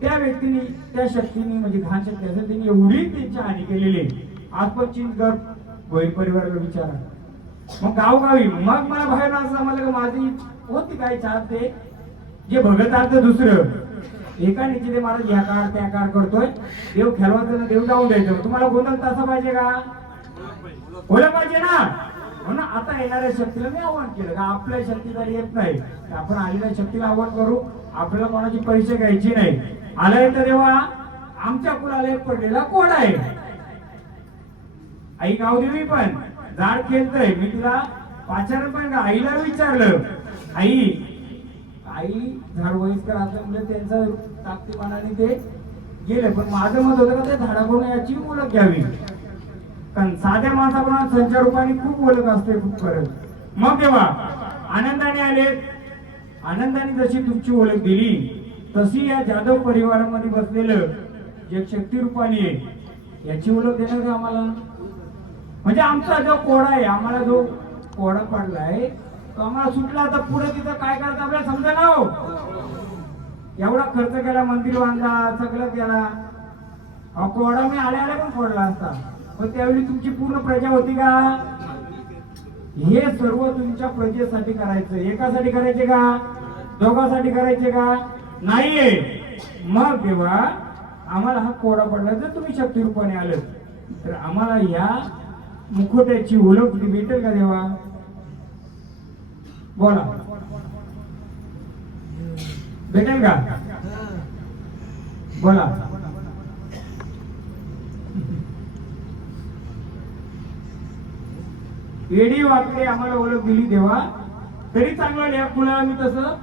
त्या व्यक्तीने त्या शक्तीने म्हणजे घाण शक्ती असेल त्यांनी एवढी त्यांची हानी केलेली आहे. आज पण चिंचगड गोयल परिवाराला विचारा. मग गावगावी मग मला बाहेर असं समजलं की माझी होती काय चालते जे भगत अर्थ दुसरं एका निश्चिते महाराज या काळ त्या काळ करतोय, देव खेळवायचं देव जाऊन द्यायचं. तुम्हाला गोंधळ तसा पाहिजे का? बोला पाहिजे ना? म्हणून आता येणाऱ्या शक्तीला मी आव्हान केलं का आपल्या शक्तीला येत नाही, आपण आलेल्या शक्तीला आव्हान करू, आपल्याला कोणाची परीक्षा घ्यायची नाही. आलाय तर तेव्हा आमच्या कुलाला एक पडलेला कोड आहे. आई गावदेवी पण झाड खेळतय, मी तुला पाचारण पण का आईला विचारलं, आई झाड वयस्कर असं म्हणजे त्यांचं ताकदीपणाने ते गेले, पण माझं मत होतं का त्या झाडाकडून याची ओळख घ्यावी, कारण साध्या माणसाकडून संचार रूपाने खूप ओळख असते खूप करत. मग तेव्हा आनंदाने आले, आनंदाने जशी तुमची ओळख दिली तशी या जाधव परिवारामध्ये बसलेलं जे शक्ती रूपाने आहे याची ओळख देणार का आम्हाला? म्हणजे आमचा जो कोडा आहे, आम्हाला जो कोडा पडलाय तो आम्हाला सुटला, तर पुढे तिथं काय करायचं आपल्याला समजा ना हो. एवढा खर्च केला, मंदिर बांधला, सगळं केला, कोडा मी आल्या पण फोडला असता, पण त्यावेळी तुमची पूर्ण प्रजा होती का? हे सर्व तुमच्या प्रजेसाठी करायचं, एकासाठी करायचे का? दोघांसाठी करायचे का? नाहीये. मग तेव्हा आम्हाला हा कोडा पडला, जर तुम्ही शक्ती रूपाने आलं तर आम्हाला या मुखोट्याची ओळख भेटेल का देवा? बोला. भेटेल का? बोला. येडी वाकडे आम्हाला ओळख दिली देवा, तरी चांगलं या कुणाला मी तसं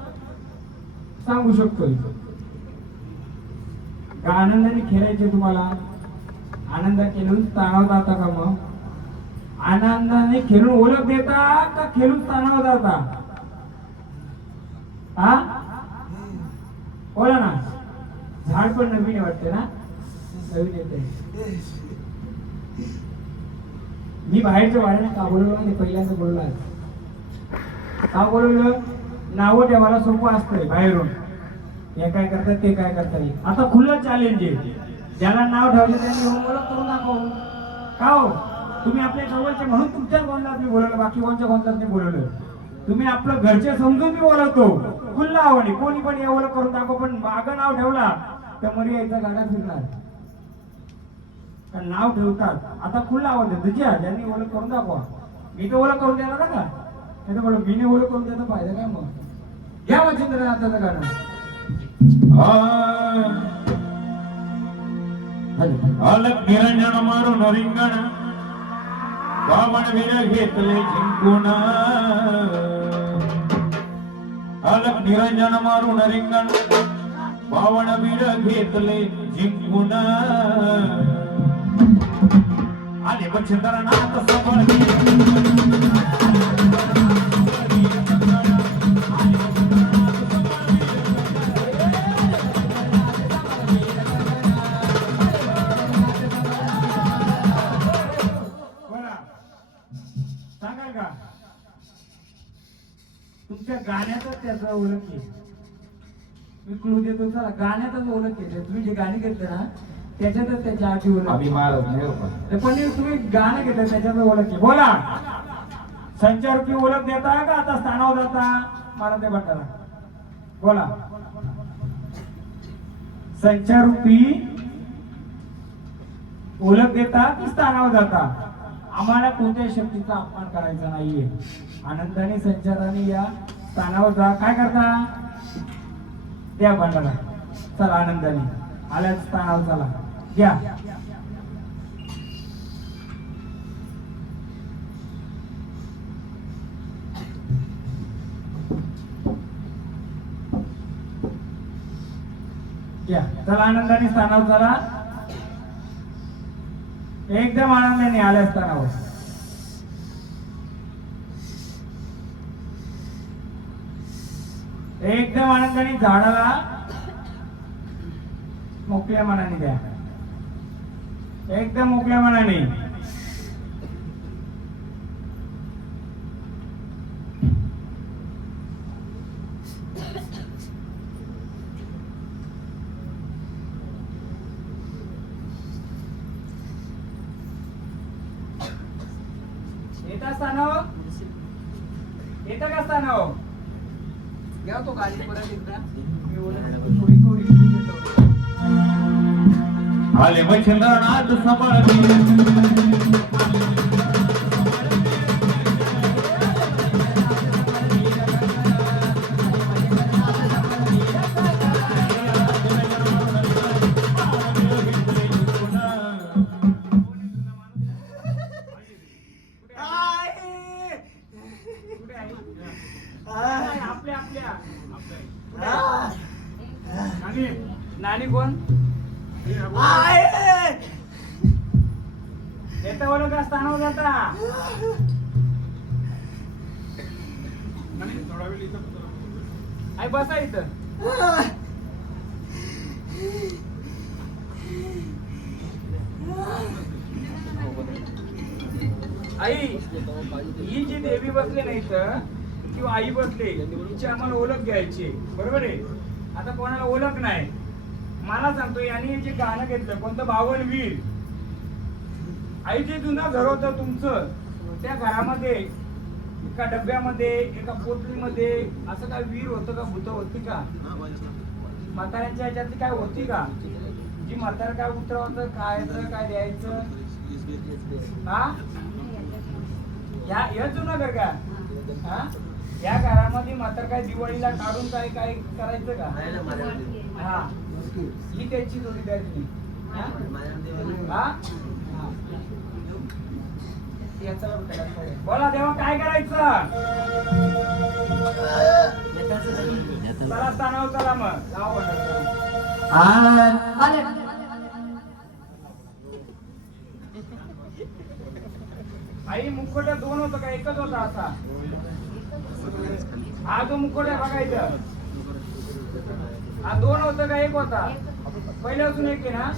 सांगू शकतो. का आनंदाने खेळायचे तुम्हाला? आनंद खेळून ताणाव जाता का? मग आनंदाने खेळून ओळख देता का खेळून ताणाव जाता? हा बोला ना. झाड पण नवीन वाटते ना? नवीन येते. मी बाहेरच्या वाड्याने का बोलवलं नाही? पहिल्यांदा बोलला. का बोलवलं? नावं ठेवायला सोपं असतंय बाहेरून. हे काय करतात ते काय करतात. आता खुलं चॅलेंज आहे. ज्याला नाव ठेवलं त्यांनी ओळख करून दाखव. का हो? तुम्ही आपल्या जवळचे म्हणून तुमच्याच गोंधळात मी बोलवलं, बाकी कोणत्या गोंधळात नाही बोलवलं. तुम्ही आपलं घरचे समजून मी बोलवतो. खुल्ला आवडी कोणी पण या ओळख करून दाखव. पण मागं नाव ठेवला तर मरी यायचा गाडा फिरणार. नाव ठेवतात. आता खुल्ला आवाज देतो ज्यांनी ओळख करून दाखवा. मी तर ओळख करून देणार का? नाही तर बोल मी नाही ओळख करून द्यायचा फायदा काय? मग घ्या वचिंद्रनाथाचं गाणं. अलग निरंजन मारून रिंगण बावण वीर घेतले जिंकून. अलग निरंजन मारून रिंगण बावण वीर घेतले जिंकून. आले वचिंद्रनाथ सबळ सांगाल का? तुमच्या गाण्यातच त्याचा ओळख आहे. मी क्लू देतो. चला गाण्यातच ओळख आहे. तुम्ही जे गाणी घेतले ना त्याच्यातच त्याच्या आधी ओळख. आम्ही महाराज नाही पण तुम्ही गाणं घेतलं त्याच्यात ओळख आहे. बोला. संचारूपी ओळख देता का आता स्थानावर जाता? मला ते बघा. बोला. संचारूपी ओळख देता की स्थानावर जाता? आम्हाला कोणत्याही शक्तीचा अपमान करायचा नाहीये. आनंदाने संचाराने या स्थानावर जा. काय करता? द्या भांडारा. चला आनंदाने आल्याच स्थानावर चला घ्या. घ्या. चला आनंदाने स्थानावर चला. एकदम आनंदाने आल्या स्थानावर. एकदम आनंदाने झाडाला मोकळ्या मनाने द्या. एकदम मोकळ्या मनाने. येता स्थानावर? येतं का स्थानावर? घ्या तो गाडी परत एकदा. थोडी थोडी आले वचिंद्रनाथ सबळ आपल्या आपल्या नानी कोण? येता बोल का स्थानावर जाता? आई बसा इथं. आई ही जी देवी बसले नाही तर किंवा आई बसले हिची आम्हाला ओळख घ्यायची. बरोबर आहे. आता कोणाला ओळख नाही. मला सांगतो यांनी जे गाणं घेतलं कोणतं? बावनवीर. आई जे जुनं घर होतं तुमचं त्या घरामध्ये एका डब्यामध्ये एका पोटलीमध्ये असं काय वीर होतं का? भूत होती का? म्हाताऱ्यांच्या ह्याच्यातली काय होती का? जी म्हातारा काय उतरवायचं खायचं काय द्यायचं? हा या जुनं घर का? हा या घरामध्ये मात्र काय दिवाळीला काढून काय काय करायचं का? हा ही त्याची जोडीदारी. हा? हा? बोला देवा काय करायचं? चला स्थानावर चला मग जाऊ आले आई मुखवटा दोन होतं का एकच होता असा? हा जो मुखवटा आहे बघा इथं, हा दोन होतं का एक होता? पहिल्यापासून एक आहे ना?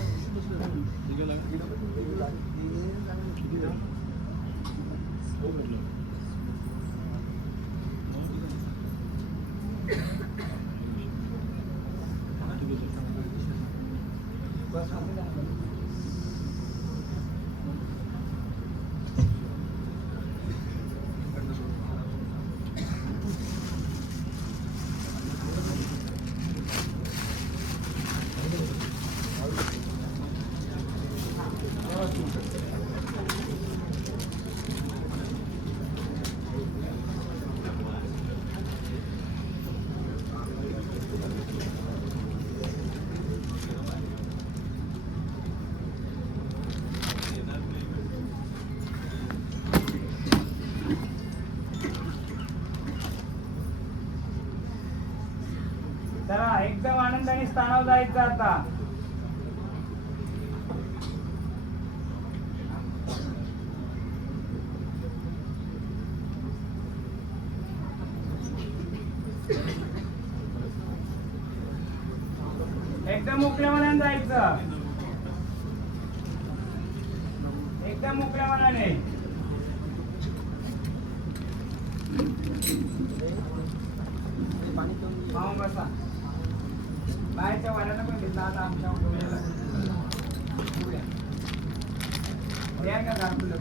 चला एकदम आनंदाने स्थानावर जायचं आता. एकदम मोकळ्या मनाने जायचं, एकदम मोकळ्या मनाने. पाहून बसा. बाहेरच्या वाऱ्याला पण घेतला आता आमच्या द्या का गाडीला?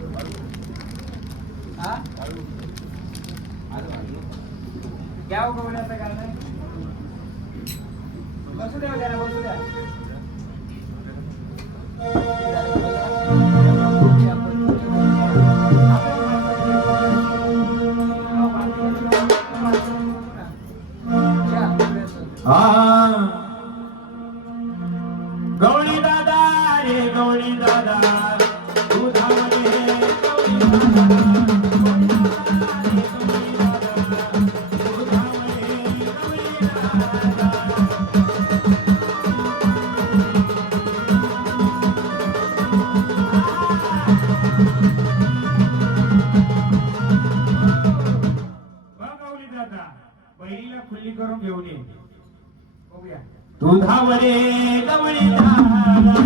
हा घ्या गवण्याचं कारण बसू द्या त्याला, बसू द्या. गवळी दादा रे गवळी दादा दुधावले गवळी दादा बहिणीला खुल्ली करून घेऊन ये. बघूया. दुधावले गवळी दादा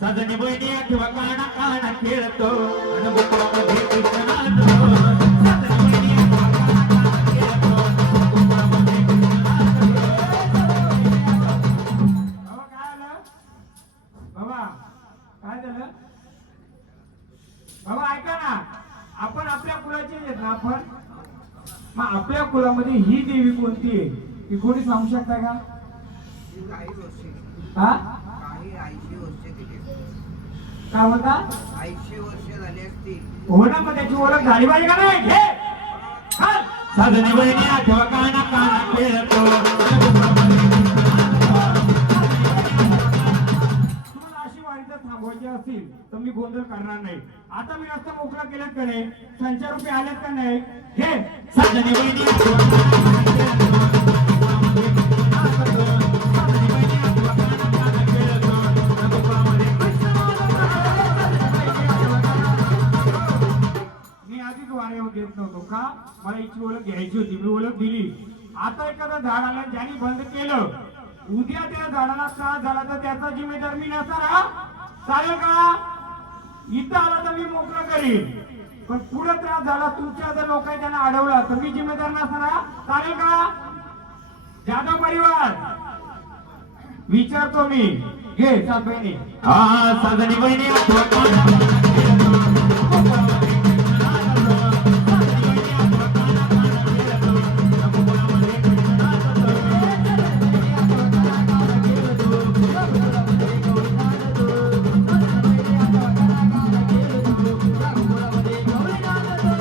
साजनी बहिणी किंवा काना काना खेळतो आणि गोकुळामध्ये कृष्ण नाचतो. साजनी बहिणी किंवा काना काना खेळतो आणि गोकुळामध्ये कृष्ण नाचतो. बाबा काय आलं बाबा काय झालं बाबा ऐका ना आपण आपल्या कुलाचे आहेत ना आपण मग आपल्या कुलामध्ये ही देवी कोणती आहे ती कोणी सांगू शकता का हा काय म्हणता 80 वर्ष झाली असतील. हो ना मग त्याची ओळख झाली पाहिजे का नाही घे चल. साजनी बहिणी किंवा काना काना खेळतो आणि गोकुळामध्ये तुम्हाला अशी वारीचं थांबवायची असतील तर मी गोंधळ करणार नाही आता मी रस्ता मोकळा केलात का नाही संचार रुपये आलेत का नाही घे साजनी बहिणी किंवा काना काना खेळतो आणि गोकुळामध्ये कृष्ण नाचतो. साजनी बहिणी किंवा काना काना खेळतो आणि गोकुळामध्ये कृष्ण मी आधीच वाऱ्यावर देत नव्हतो का मला हिची ओळख घ्यायची होती मी ओळख दिली आता एखादं झाड आलं ज्यांनी बंद केलं उद्या त्या झाडाला त्रास झाला तर त्याचा जिम्मेदार मी नसणार हा? चालेल का इथं आला तर मी मोकळं करीन पण पुढे त्रास झाला तुमच्या जर लोकांनी त्यांना अडवला तर मी जिम्मेदार नसणार हा? चालेल का जाधव परिवार विचारतो मी घे सात बहिणी साजनी बहिणी किंवा काना काना खेळतो गोकुळामध्ये कृष्ण नाचतो. साजनी बहिणी किंवा काना काना खेळतो गोकुळामध्ये कृष्ण नाचतो.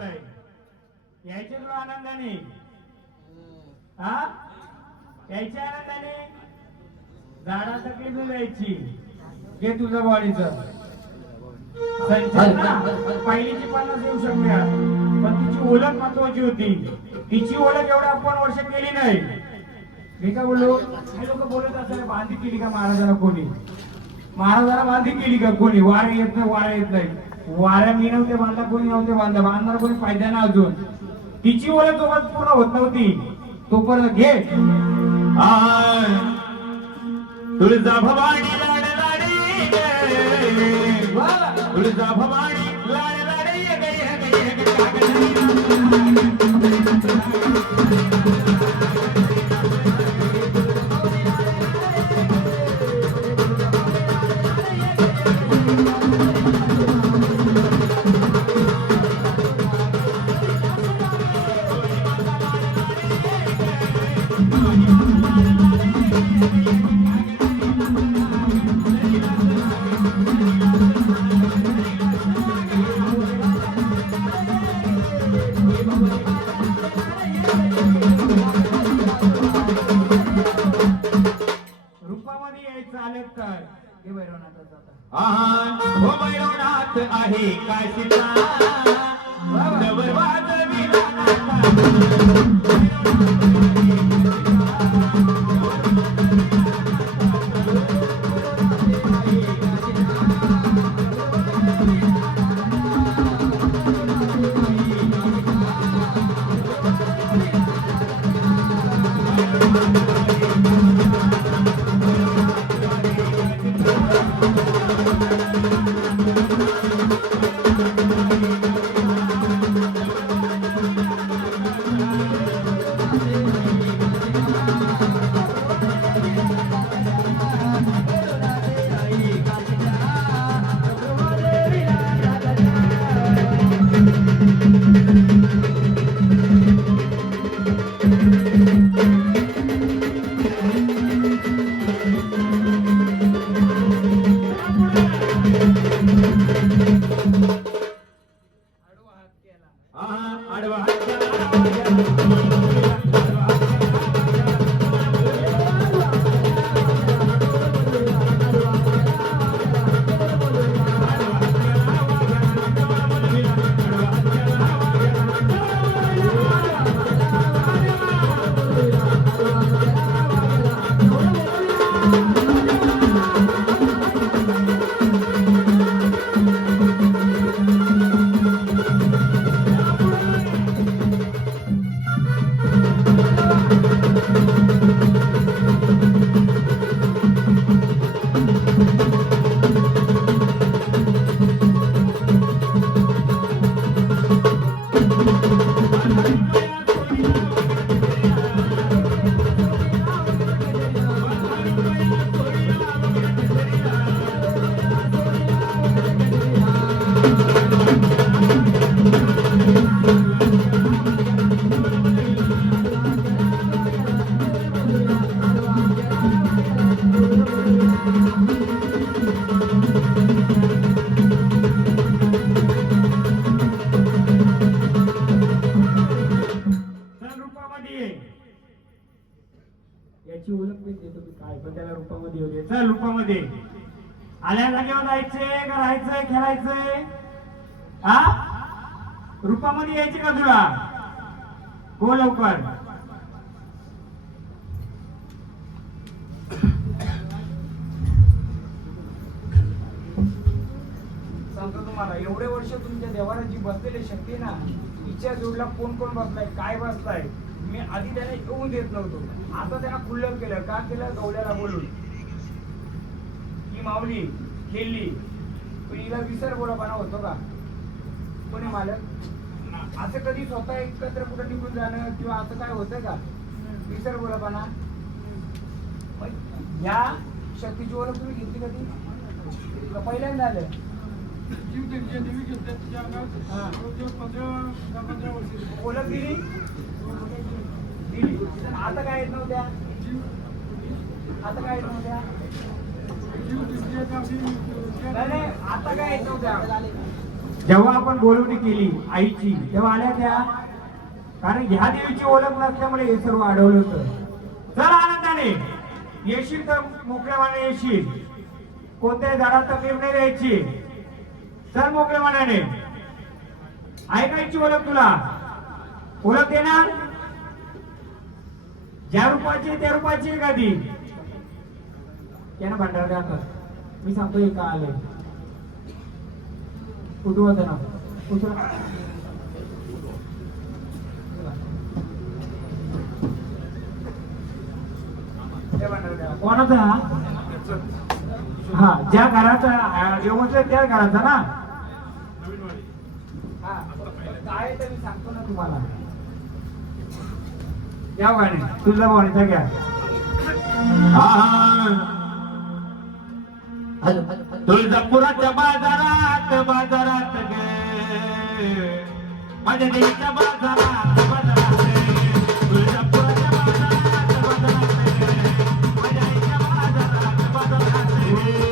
झालाय यायचे तुला आनंदाने हा यायच्या आनंदाने झाडा तकलीफ जायची घे तुझं बॉडीचं पहिलीची 50 येऊ शकल्या पण तिची ओळख महत्वाची होती तिची ओळख एवढं आपण वर्ष केली नाही मी का बोललो हे लोक बोलत असताना बांधी केली का महाराजाला कोणी महाराजाला बांधी केली का कोणी वाऱ्या येत नाही वाऱ्या येत नाही वाऱ्या मी नव्हते बांधला कोणी नव्हते बांधला बांधणार कोणी फायदा ना अजून तिची ओळख जोपर्यंत पूर्ण होत नव्हती तोपर्यंत घे तुळजा भवानी लाड लाडी तुळजा भवानी लाड लाडी रूपामध्ये यायचं आलं काय हे भैरवनाथाचं आता हो भैरवनाथ आहे काशीचा जबर वाजविला याची ओळख मी देतो की काय पण त्याला रूपामध्ये येऊ दे चल रूपामध्ये आल्या जागेवर जायचंय का राहायचंय खेळायचंय हा रूपामध्ये यायचे का तुला हो लवकर सांगतो तुम्हाला एवढे वर्ष तुमच्या देवाला जी बसलेली शक्ती ना तिच्या जोडला कोण कोण बसलाय काय बसलाय मी आधी त्याने येऊन देत नव्हतो आता त्यांना खुल्लर केलं का केलं गवल्याला बोलून ही माऊली खेळली पण हिला विसर बोलापणा होतो का कोणी मालक असं कधी स्वतः एकत्र कुठं निघून जाणं किंवा असं काय होतं का विसर बोलापणा ह्या शक्तीची ओळख तुम्ही घेतली कधी का पहिल्यांदा आलं ओळख दिली आता काय येत नव्हत्या आता काय येत नव्हत्या नाही आता काय येत नव्हत्या जेव्हा आपण बोलवणी केली आईची तेव्हा आल्या त्या, कारण ह्या देवीची ओळख नसल्यामुळे हे सर्व अडवलं होतं. चल आनंदाने येशील तर मोकळ्या मनाने येशील, कोणत्याही झाडात तकलीफ नाही द्यायची. चल मोकळ्या मनाने, ऐकायची ओळख तुला, ओळख देणार ज्या रूपाची त्या रूपाची एखादी त्यानं भांडार द्या. मी सांगतो हे का आलंय, उठवत ना उठवा. कोणाचा हा ज्या घराचा व्यवस्थित त्या घराचा ना. हा, काय तर मी सांगतो ना तुम्हाला. या वाणी तुझा वाणीचा घ्या. तुळजापुराच्या बाजारात बाजारात ग माझ्या देवीच्या बाजारात बाजारात तुळजापुराच्या बाजारात बाजारात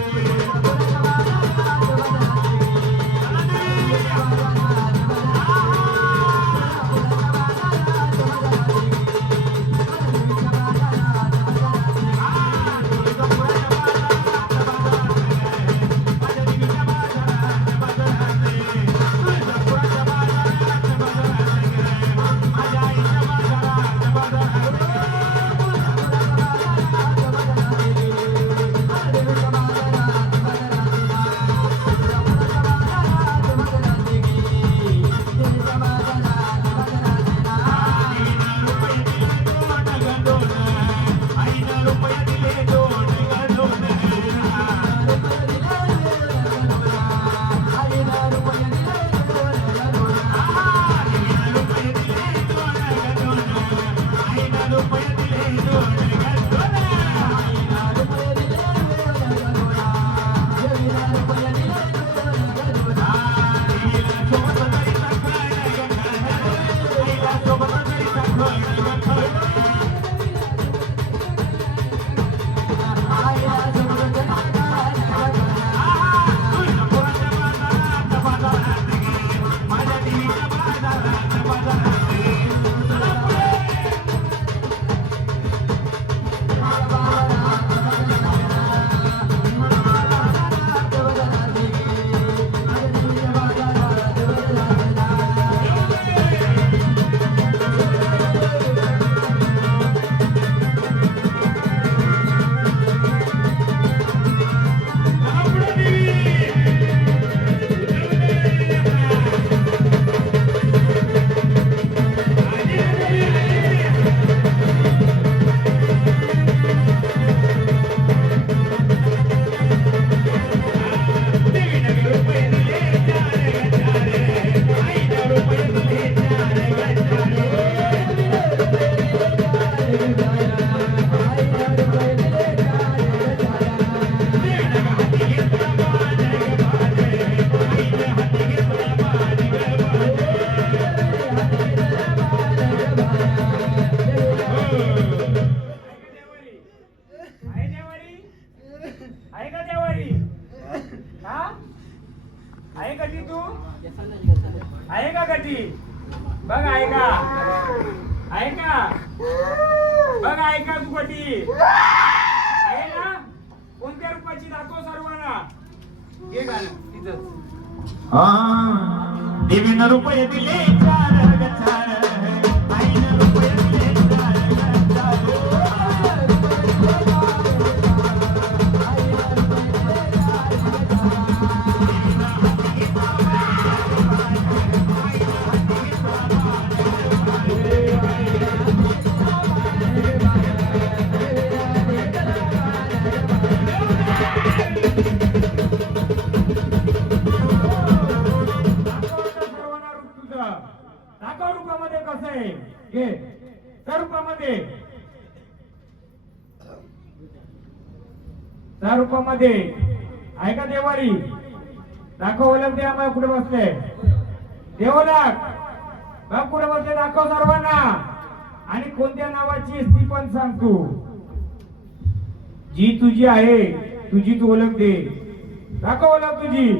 माझ्या देवीच्या बाजारात बाजारात आहे कधी तू आहे का कधी बघ आहे का बघ आहे का तू कधी आहे ना कोणत्या रूपाची दाखव सर्वांना हे गाणं तिथं देवीनं रुपये दिले चार ग चार आईनं रुपये दिले चार ग चार दाखव रूपामध्ये कसं आहे घे त्या रूपामध्ये आहे का देवारी दाखव ओळख दे आम्हाला कुठे बसले देवलाग बघ कुठे बसले दाखव सर्वांना आणि कोणत्या नावाची ती पण सांग तू जी तुझी आहे तुझी तू ओळख दे दाखव ओळख तुझी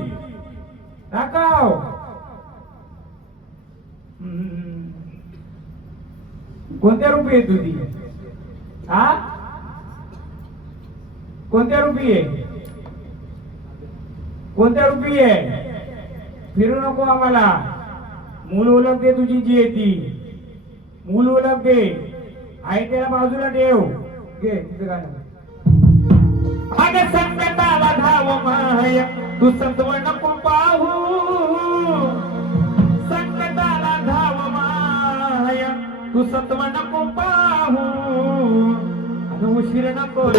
दाखव कोणत्या रूपी आहे तुझी? हा, कोणत्या रूपी आहे? कोणत्या रूपी आहे? फिरू नको आम्हाला. मूल ओळख दे तुझी जी आहे ती. मूल ओळख दे. आहे त्याला बाजूला ठेव. घे तुझं गाणं. अग संकटाला धाव माय तू सत्व नको पाहू. संकटाला धाव माय तू सत्व नको पाहू. अन उशीर नको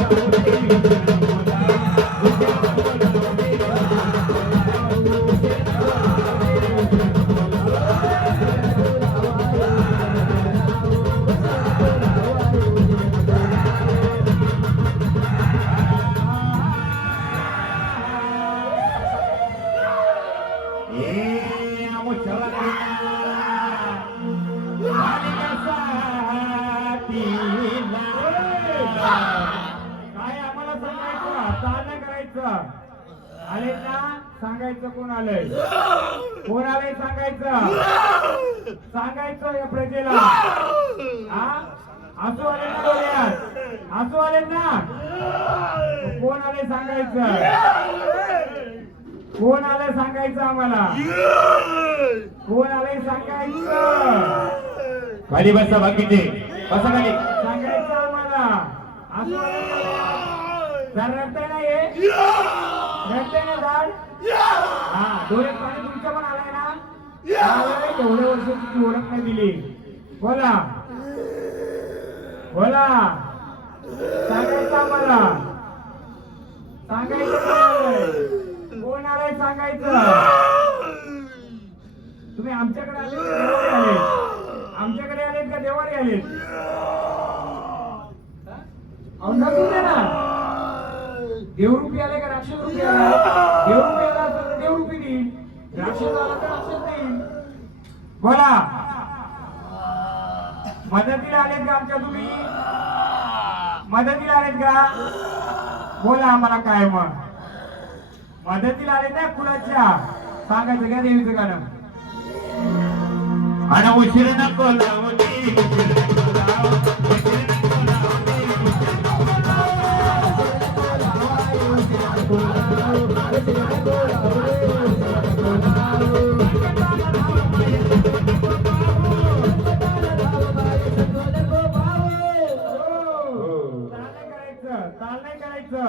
काय आम्हाला सांगायचं? चाल नाही करायचं. आले ना सांगायचं कोण आलंय, कोण आलंय सांगायचं. सांगायचं या प्रजेला. हा, आसू आले ना डोळ्यात, आसू आले ना. कोण आले सांगायचं. कोण आलंय सांगायचं आम्हाला. कोण आलंय सांगायचं. खाली बसा बाकीचे बसा खाली. सांगायचं आम्हाला. आसू आले ना डोळ्यात. जर रडतंय ना हे, रडतंय ना झाड. हा, डोळ्यात पाणी तुमच्या पण आलंय ना. आलंय, एवढ्या वर्ष तुझी ओळख नाही दिली. बोला बोला. सांगायचं आम्हाला. सांगायचं कोण आलंय, कोण आलंय सांगायचं. तुम्ही आमच्याकडे आले का देवारी आले? आमच्याकडे आलेत का देवारी आलेत? औंढातून आहे ना. देवरूपी आले का राक्षस रूपी आले? देवरूपी आला असेल तर देवरूपी देईल, राक्षस आला तर राक्षस देईल. बोला. मदतीला आलेत का आमच्या तुम्ही? मदतीला आलेत का? बोला आम्हाला काय मग. मदतीला आलेत ना कुणाच्या? सांगायचं घ्या देवीचं गाणं. आणि उशीर नको लावली. ताल नाही करायचं.